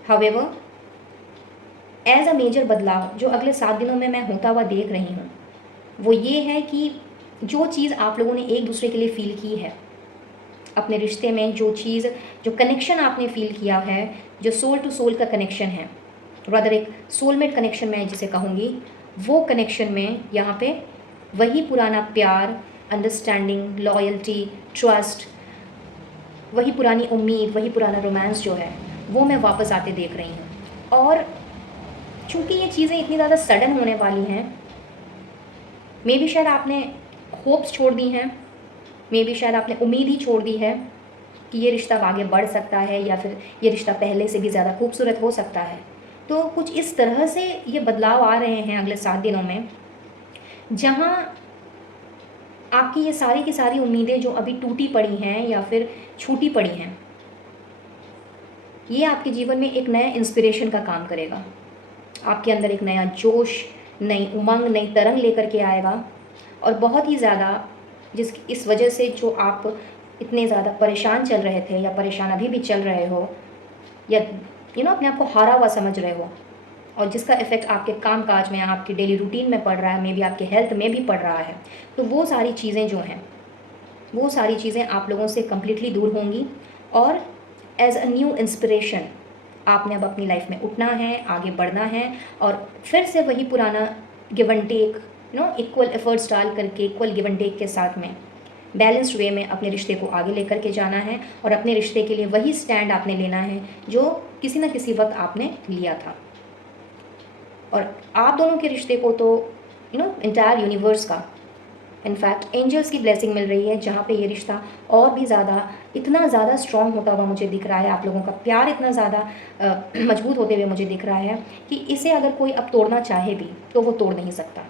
हावेवर एज अ मेजर बदलाव जो अगले 7 दिनों में मैं होता हुआ देख रही हूँ वो ये है कि जो चीज़ आप लोगों ने एक दूसरे के लिए फ़ील की है अपने रिश्ते में, जो चीज़, जो कनेक्शन आपने फ़ील किया है, जो सोल टू सोल का कनेक्शन है, रादर एक सोलमेट कनेक्शन मैं जिसे कहूँगी, वो कनेक्शन में यहाँ पे वही पुराना प्यार, अंडरस्टैंडिंग, लॉयल्टी, ट्रस्ट, वही पुरानी उम्मीद, वही पुराना रोमांस जो है वो मैं वापस आते देख रही हूँ। और चूँकि ये चीज़ें इतनी ज़्यादा सडन होने वाली हैं, मे बी शायद आपने होप्स छोड़ दी हैं, मे बी शायद आपने उम्मीद ही छोड़ दी है कि ये रिश्ता आगे बढ़ सकता है या फिर ये रिश्ता पहले से भी ज़्यादा खूबसूरत हो सकता है। तो कुछ इस तरह से ये बदलाव आ रहे हैं अगले 7 दिनों में, जहाँ आपकी ये सारी की सारी उम्मीदें जो अभी टूटी पड़ी हैं या फिर छूटी पड़ी हैं, ये आपके जीवन में एक नया इंस्पिरेशन का काम करेगा। आपके अंदर एक नया जोश, नई उमंग, नई तरंग लेकर के आएगा। और बहुत ही ज़्यादा इस वजह से जो आप इतने ज़्यादा परेशान चल रहे थे या परेशान अभी भी चल रहे हो, या अपने आप को हारा हुआ समझ रहे हो, और जिसका इफ़ेक्ट आपके काम काज में, आपकी डेली रूटीन में पड़ रहा है, मे बी आपके हेल्थ में भी पड़ रहा है, तो वो सारी चीज़ें जो हैं, वो सारी चीज़ें आप लोगों से कम्प्लीटली दूर होंगी। और एज अ न्यू इंस्पिरेशन आपने अब अपनी लाइफ में उठना है, आगे बढ़ना है, और फिर से वही पुराना give and take, equal efforts डाल करके, इक्वल गिव एंड टेक के साथ में बैलेंस्ड वे में अपने रिश्ते को आगे लेकर के जाना है, और अपने रिश्ते के लिए वही स्टैंड आपने लेना है जो किसी न किसी वक्त आपने लिया था। और आप दोनों के रिश्ते को तो इंटायर यूनिवर्स का, इनफैक्ट एंजल्स की ब्लेसिंग मिल रही है, जहाँ पे ये रिश्ता और भी ज़्यादा, इतना ज़्यादा स्ट्रॉन्ग होता हुआ मुझे दिख रहा है। आप लोगों का प्यार इतना ज़्यादा मजबूत होते हुए मुझे दिख रहा है कि इसे अगर कोई अब तोड़ना चाहे भी तो वो तोड़ नहीं सकता।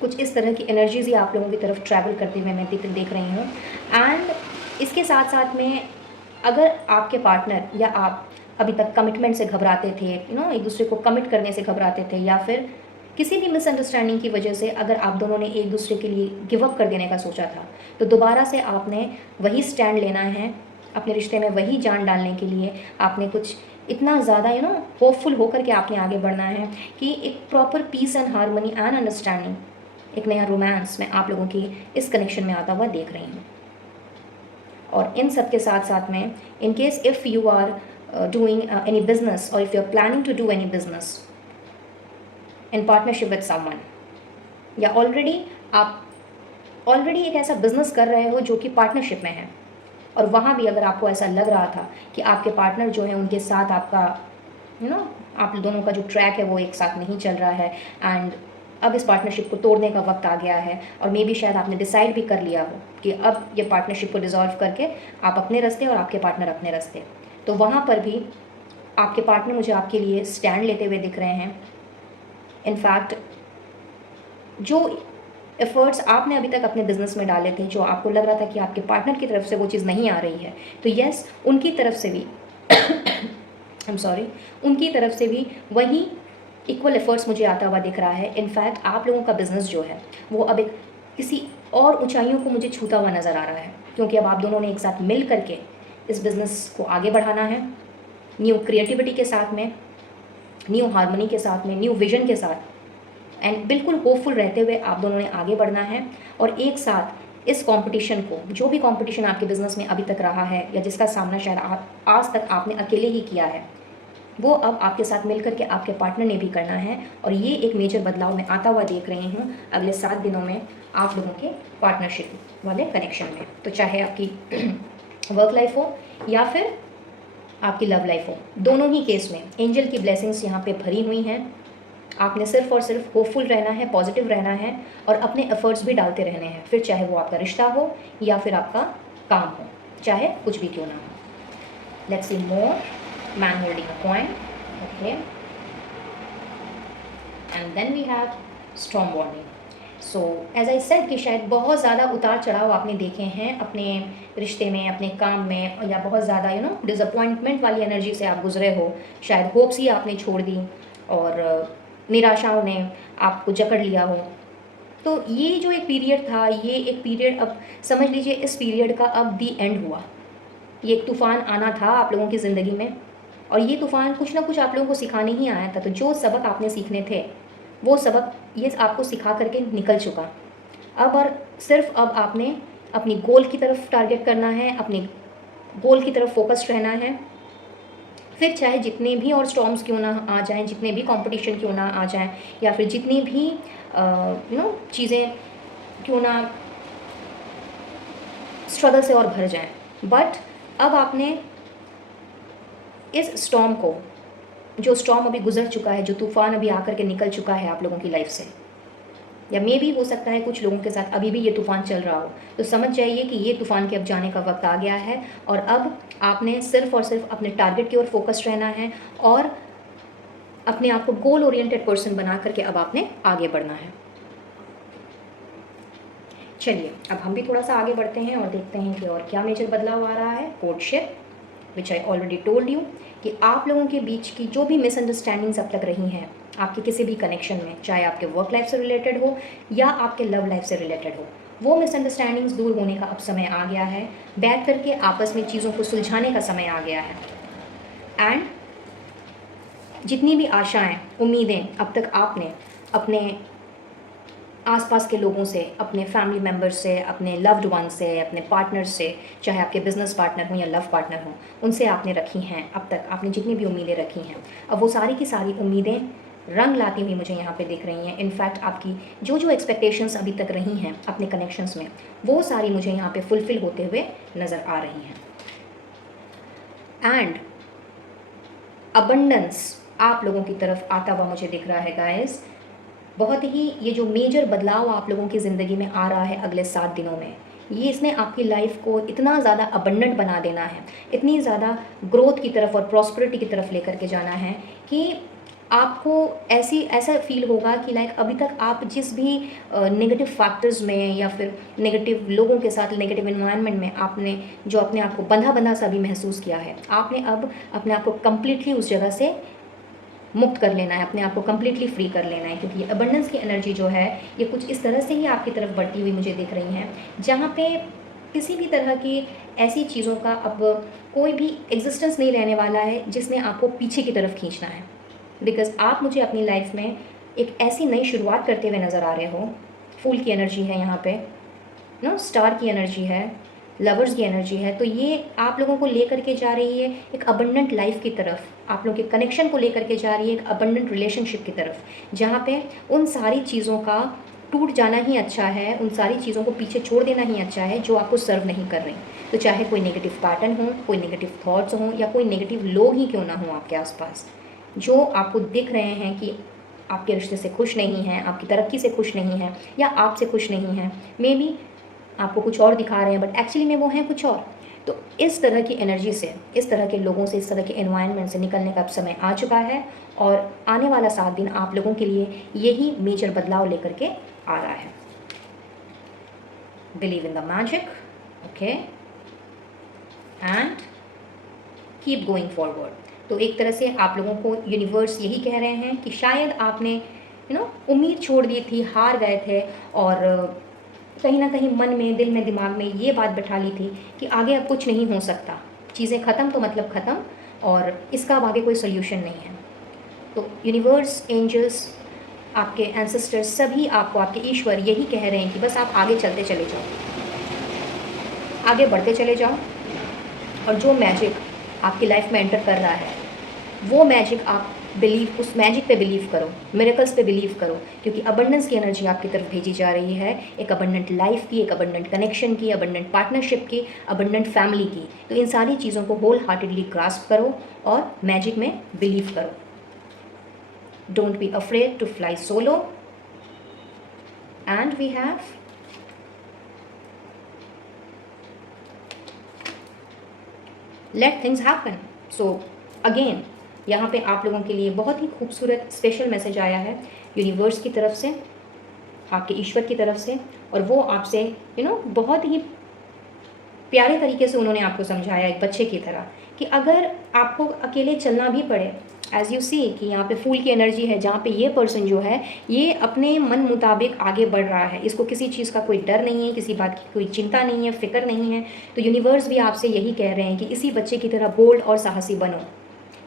कुछ इस तरह की एनर्जीज ही आप लोगों की तरफ ट्रैवल करते हुए मैं देख रही हूँ। एंड इसके साथ साथ में अगर आपके पार्टनर या आप अभी तक कमिटमेंट से घबराते थे, एक दूसरे को कमिट करने से घबराते थे, या फिर किसी भी मिसअंडरस्टैंडिंग की वजह से अगर आप दोनों ने एक दूसरे के लिए गिव अप कर देने का सोचा था, तो दोबारा से आपने वही स्टैंड लेना है अपने रिश्ते में, वही जान डालने के लिए आपने कुछ इतना ज़्यादा होपफुल होकर के आपने आगे बढ़ना है कि एक proper peace and harmony and understanding, एक नया रोमांस मैं आप लोगों की इस कनेक्शन में आता हुआ देख रही हूँ। और इन सब के साथ साथ में, in case if you are doing any business, or if you're planning to do any business in partnership with someone, या आप ऑलरेडी एक ऐसा बिजनेस कर रहे हो जो कि पार्टनरशिप में है, और वहाँ भी अगर आपको ऐसा लग रहा था कि आपके पार्टनर जो है उनके साथ आपका आप दोनों का जो ट्रैक है वो एक साथ नहीं चल रहा है, एंड अब इस पार्टनरशिप को तोड़ने का वक्त आ गया है, और मे बी शायद आपने डिसाइड भी कर लिया हो कि अब ये पार्टनरशिप को डिज़ोल्व करके आप अपने रास्ते और आपके पार्टनर अपने रास्ते, तो वहाँ पर भी आपके पार्टनर मुझे आपके लिए स्टैंड लेते हुए दिख रहे हैं। इनफैक्ट जो एफर्ट्स आपने अभी तक अपने बिजनेस में डाले थे, जो आपको लग रहा था कि आपके पार्टनर की तरफ से वो चीज़ नहीं आ रही है, तो यस, उनकी तरफ से भी आई एम सॉरी, उनकी तरफ से भी वही इक्वल एफर्ट्स मुझे आता हुआ दिख रहा है। इनफैक्ट आप लोगों का बिज़नेस जो है वो अब एक किसी और ऊंचाइयों को मुझे छूता हुआ नज़र आ रहा है, क्योंकि अब आप दोनों ने एक साथ मिल करके इस बिज़नेस को आगे बढ़ाना है, न्यू क्रिएटिविटी के साथ में, न्यू हार्मनी के साथ में, न्यू विजन के साथ, एंड बिल्कुल होपफुल रहते हुए आप दोनों ने आगे बढ़ना है। और एक साथ इस कंपटीशन को, जो भी कंपटीशन आपके बिज़नेस में अभी तक रहा है या जिसका सामना शायद आज तक आपने अकेले ही किया है, वो अब आपके साथ मिलकर के आपके पार्टनर ने भी करना है। और ये एक मेजर बदलाव मैं आता हुआ देख रही हूँ अगले 7 दिनों में आप लोगों के पार्टनरशिप वाले कनेक्शन में। तो चाहे आपकी वर्क लाइफ हो या फिर आपकी लव लाइफ हो, दोनों ही केस में एंजल की ब्लेसिंग्स यहाँ पे भरी हुई हैं। आपने सिर्फ और सिर्फ होपफुल रहना है, पॉजिटिव रहना है और अपने एफर्ट्स भी डालते रहने हैं, फिर चाहे वो आपका रिश्ता हो या फिर आपका काम हो, चाहे कुछ भी क्यों ना हो। Let's see more. Man holding a coin, okay, and then we have storm warning. So as I said कि शायद बहुत ज़्यादा उतार चढ़ाव आपने देखे हैं अपने रिश्ते में, अपने काम में, या बहुत ज़्यादा डिसअपॉइंटमेंट वाली एनर्जी से आप गुजरे हो, शायद होप्स ही आपने छोड़ दी और निराशाओं ने आपको जकड़ लिया हो। तो ये जो एक पीरियड था, ये एक पीरियड अब समझ लीजिए इस पीरियड का अब दी एंड हुआ। ये एक तूफ़ान आना था आप लोगों की ज़िंदगी में, और ये तूफ़ान कुछ ना कुछ आप लोगों को सिखाने ही आया था। तो जो सबक आपने सीखने थे वो सबक ये आपको सिखा करके निकल चुका। अब और सिर्फ अब आपने अपनी गोल की तरफ टारगेट करना है, अपने गोल की तरफ फोकस्ड रहना है। फिर चाहे जितने भी और स्टॉर्म्स क्यों ना आ जाएं, जितने भी कंपटीशन क्यों ना आ जाएं, या फिर जितनी भी चीज़ें क्यों ना स्ट्रगल से और भर जाएं, बट अब आपने इस स्टॉर्म को, जो स्टॉर्म अभी गुजर चुका है, जो तूफ़ान अभी आकर के निकल चुका है आप लोगों की लाइफ से, या मे भी हो सकता है कुछ लोगों के साथ अभी भी ये तूफ़ान चल रहा हो, तो समझ जाइए कि ये तूफ़ान के अब जाने का वक्त आ गया है। और अब आपने सिर्फ और सिर्फ अपने टारगेट की ओर फोकस्ड रहना है और अपने आप को गोल ओरिएंटेड पर्सन बना करके अब आपने आगे बढ़ना है। चलिए अब हम भी थोड़ा सा आगे बढ़ते हैं और देखते हैं कि और क्या मेजर बदलाव आ रहा है। Courtship, which I already told you कि आप लोगों के बीच की जो भी मिसअंडरस्टैंडिंग्स अब तक रही हैं आपके किसी भी कनेक्शन में, चाहे आपके वर्क लाइफ से रिलेटेड हो या आपके लव लाइफ से रिलेटेड हो, वो मिसअंडरस्टैंडिंग्स दूर होने का अब समय आ गया है। बैठ करके आपस में चीज़ों को सुलझाने का समय आ गया है। एंड जितनी भी आशाएं, उम्मीदें अब तक आपने अपने आसपास के लोगों से, अपने फैमिली मेम्बर्स से, अपने लव्ड वन से, अपने पार्टनर्स से, चाहे आपके बिजनेस पार्टनर हों या लव पार्टनर हों, उनसे आपने रखी हैं, अब तक आपने जितनी भी उम्मीदें रखी हैं, अब वो सारी की सारी उम्मीदें रंग लाती हुई मुझे यहाँ पे दिख रही हैं। इनफैक्ट आपकी जो जो एक्सपेक्टेशंस अभी तक रही हैं अपने कनेक्शंस में, वो सारी मुझे यहाँ पे फुलफिल होते हुए नज़र आ रही हैं। एंड अबंडेंस आप लोगों की तरफ आता हुआ मुझे दिख रहा है गाइस। बहुत ही ये जो मेजर बदलाव आप लोगों की ज़िंदगी में आ रहा है अगले 7 दिनों में, ये इसने आपकी लाइफ को इतना ज़्यादा अबंडेंट बना देना है, इतनी ज़्यादा ग्रोथ की तरफ और प्रॉस्पेरिटी की तरफ लेकर के जाना है कि आपको ऐसा फील होगा कि लाइक अभी तक आप जिस भी नेगेटिव फैक्टर्स में या फिर नेगेटिव लोगों के साथ, नेगेटिव इन्वायरमेंट में आपने जो अपने आप को बंधा बंधा सा भी महसूस किया है, आपने अब अपने आप को कम्प्लीटली उस जगह से मुक्त कर लेना है, अपने आप को कम्प्लीटली फ्री कर लेना है। क्योंकि ये अबंडेंस की एनर्जी जो है ये कुछ इस तरह से ही आपकी तरफ बढ़ती हुई मुझे दिख रही हैं, जहाँ पे किसी भी तरह की ऐसी चीज़ों का अब कोई भी एग्जिस्टेंस नहीं रहने वाला है जिसने आपको पीछे की तरफ खींचना है। बिकॉज आप मुझे अपनी लाइफ में एक ऐसी नई शुरुआत करते हुए नज़र आ रहे हो। फूल की एनर्जी है यहाँ पे, स्टार की एनर्जी है, लवर्स की एनर्जी है। तो ये आप लोगों को लेकर के जा रही है एक अबंडेंट लाइफ की तरफ, आप लोगों के कनेक्शन को लेकर के जा रही है एक अबंडेंट रिलेशनशिप की तरफ, जहाँ पे उन सारी चीज़ों का टूट जाना ही अच्छा है, उन सारी चीज़ों को पीछे छोड़ देना ही अच्छा है जो आपको सर्व नहीं कर रही। तो चाहे कोई नेगेटिव पैटर्न हो, कोई नेगेटिव थॉट्स हों, या कोई नेगेटिव लोग ही क्यों ना हों आपके आसपास, जो आपको दिख रहे हैं कि आपके रिश्ते से खुश नहीं हैं, आपकी तरक्की से खुश नहीं हैं, या आपसे खुश नहीं हैं, मे बी आपको कुछ और दिखा रहे हैं बट एक्चुअली में वो हैं कुछ और। तो इस तरह की एनर्जी से, इस तरह के लोगों से, इस तरह के एनवायरनमेंट से निकलने का अब समय आ चुका है, और आने वाला 7 दिन आप लोगों के लिए यही मेजर बदलाव लेकर के आ रहा है। Believe in the magic, okay, and keep going forward. तो एक तरह से आप लोगों को यूनिवर्स यही कह रहे हैं कि शायद आपने उम्मीद छोड़ दी थी, हार गए थे, और कहीं ना कहीं मन में, दिल में, दिमाग में ये बात बैठा ली थी कि आगे अब कुछ नहीं हो सकता, चीज़ें ख़त्म तो मतलब ख़त्म, और इसका अब आगे कोई सोल्यूशन नहीं है। तो यूनिवर्स, एंजल्स, आपके एंसेस्टर्स, सभी आपको, आपके ईश्वर यही कह रहे हैं कि बस आप आगे चलते चले जाओ, आगे बढ़ते चले जाओ, और जो मैजिक आपकी लाइफ में एंटर कर रहा है वो मैजिक आप उस मैजिक पे बिलीव करो, मिरेकल्स पे बिलीव करो, क्योंकि अबंडेंस की एनर्जी आपकी तरफ भेजी जा रही है, एक अबंडेंट लाइफ की, एक अबंडेंट कनेक्शन की, अबंडेंट पार्टनरशिप की, अबंडेंट फैमिली की। तो इन सारी चीज़ों को होल हार्टेडली ग्रास्प करो और मैजिक में बिलीव करो। Don't be afraid to fly solo, and we have let things happen. So again यहाँ पे आप लोगों के लिए बहुत ही खूबसूरत स्पेशल मैसेज आया है यूनिवर्स की तरफ से, आपके ईश्वर की तरफ से, और वो आपसे बहुत ही प्यारे तरीके से उन्होंने आपको समझाया एक बच्चे की तरह कि अगर आपको अकेले चलना भी पड़े, एज यू सी कि यहाँ पे फूल की एनर्जी है, जहाँ पे ये पर्सन जो है ये अपने मन मुताबिक आगे बढ़ रहा है, इसको किसी चीज़ का कोई डर नहीं है, किसी बात की कोई चिंता नहीं है, फिक्र नहीं है। तो यूनिवर्स भी आपसे यही कह रहे हैं कि इसी बच्चे की तरह बोल्ड और साहसी बनो,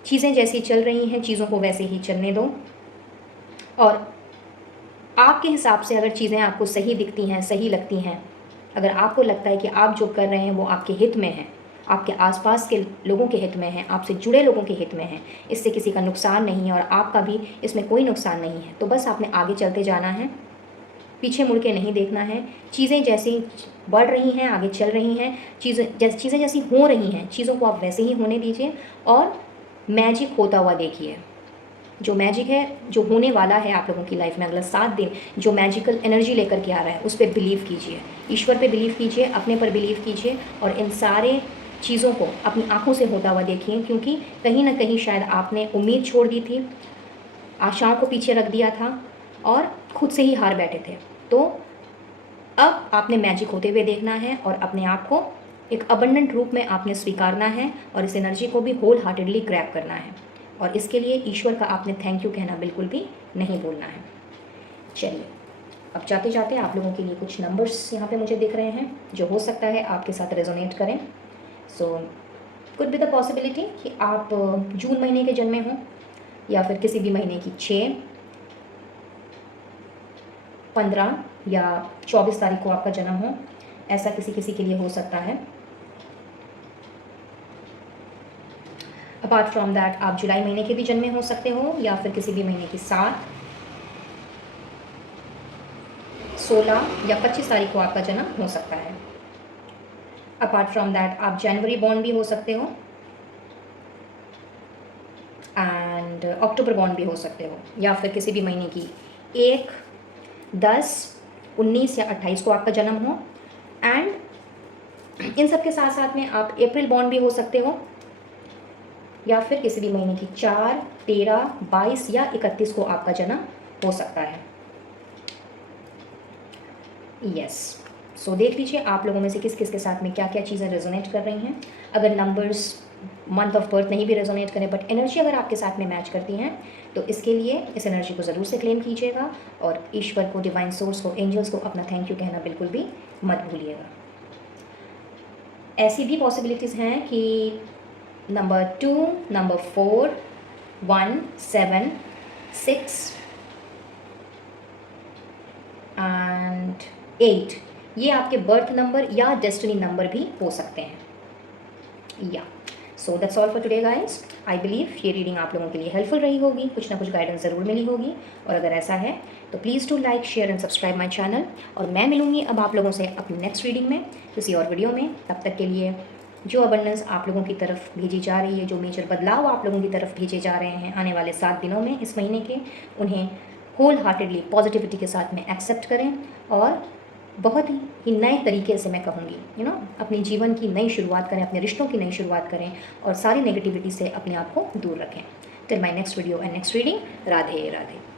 चीज़ें जैसी चल रही हैं चीज़ों को वैसे ही चलने दो, और आपके हिसाब से अगर चीज़ें आपको सही दिखती हैं, सही लगती हैं, अगर आपको लगता है कि आप जो कर रहे हैं वो आपके हित में है, आपके आसपास के लोगों के हित में है, आपसे जुड़े लोगों के हित में है, इससे किसी का नुकसान नहीं है और आपका भी इसमें कोई नुकसान नहीं है, तो बस आपने आगे चलते जाना है, पीछे मुड़ के नहीं देखना है। चीज़ें जैसी बढ़ रही हैं, आगे चल रही हैं, चीज़ें जैसी हो रही हैं, चीज़ों को आप वैसे ही होने दीजिए, और मैजिक होता हुआ देखिए। जो मैजिक है, जो होने वाला है आप लोगों की लाइफ में अगला 7 दिन, जो मैजिकल एनर्जी लेकर के आ रहा है, उस पर बिलीव कीजिए, ईश्वर पे बिलीव कीजिए, अपने पर बिलीव कीजिए, और इन सारे चीज़ों को अपनी आंखों से होता हुआ देखिए, क्योंकि कहीं ना कहीं शायद आपने उम्मीद छोड़ दी थी, आशाओं को पीछे रख दिया था, और खुद से ही हार बैठे थे। तो अब आपने मैजिक होते हुए देखना है, और अपने आप को एक अबंडेंट रूप में आपने स्वीकारना है, और इस एनर्जी को भी होल हार्टेडली ग्रैब करना है, और इसके लिए ईश्वर का आपने थैंक यू कहना बिल्कुल भी नहीं भूलना है। चलिए, अब जाते जाते आप लोगों के लिए कुछ नंबर्स यहाँ पे मुझे दिख रहे हैं जो हो सकता है आपके साथ रेजोनेट करें। So could be the possibility कि आप जून महीने के जन्मे हों, या फिर किसी भी महीने की 6, 15 या 24 तारीख को आपका जन्म हो, ऐसा किसी किसी के लिए हो सकता है। अपार्ट फ्रॉम दैट आप जुलाई महीने के भी जन्मे हो सकते हो, या फिर किसी भी महीने की 7, 16 या 25 तारीख को आपका जन्म हो सकता है। अपार्ट फ्रॉम दैट आप जनवरी बॉर्न भी हो सकते हो, एंड अक्टूबर बॉर्न भी हो सकते हो, या फिर किसी भी महीने की 1, 10, 19 या 28 को आपका जन्म हो, एंड इन सब के साथ साथ में आप अप्रैल बॉर्न भी हो सकते हो, या फिर किसी भी महीने की 4, 13, 22 या 31 को आपका जन्म हो सकता है। यस, सो देख लीजिए आप लोगों में से किस किस के साथ में क्या क्या चीज़ें रेजोनेट कर रही हैं। अगर नंबर्स, मंथ ऑफ बर्थ नहीं भी रेजोनेट करें, बट एनर्जी अगर आपके साथ में मैच करती हैं, तो इसके लिए इस एनर्जी को ज़रूर से क्लेम कीजिएगा, और ईश्वर को, डिवाइन सोर्स को, एंजल्स को अपना थैंक यू कहना बिल्कुल भी मत भूलिएगा। ऐसी भी पॉसिबिलिटीज़ हैं कि नंबर 2, नंबर 4, 1, 7, 6 एंड 8 ये आपके बर्थ नंबर या डेस्टिनी नंबर भी हो सकते हैं। या so that's all for today guys. I believe ये रीडिंग आप लोगों के लिए हेल्पफुल रही होगी, कुछ ना कुछ गाइडेंस ज़रूर मिली होगी। और अगर ऐसा है तो please to like, share and subscribe my channel. और मैं मिलूँगी अब आप लोगों से अपनी नेक्स्ट रीडिंग में किसी और वीडियो में। तब तक के लिए जो अबंडेंस आप लोगों की तरफ भेजी जा रही है, जो मेजर बदलाव आप लोगों की तरफ भेजे जा रहे हैं आने वाले 7 दिनों में इस महीने के, उन्हें होल हार्टेडली पॉजिटिविटी के साथ में एक्सेप्ट करें और बहुत ही नए तरीके से मैं कहूँगी अपने जीवन की नई शुरुआत करें, अपने रिश्तों की नई शुरुआत करें और सारी नेगेटिविटी से अपने आप को दूर रखें। Till my next video and next reading, Radhe Radhe.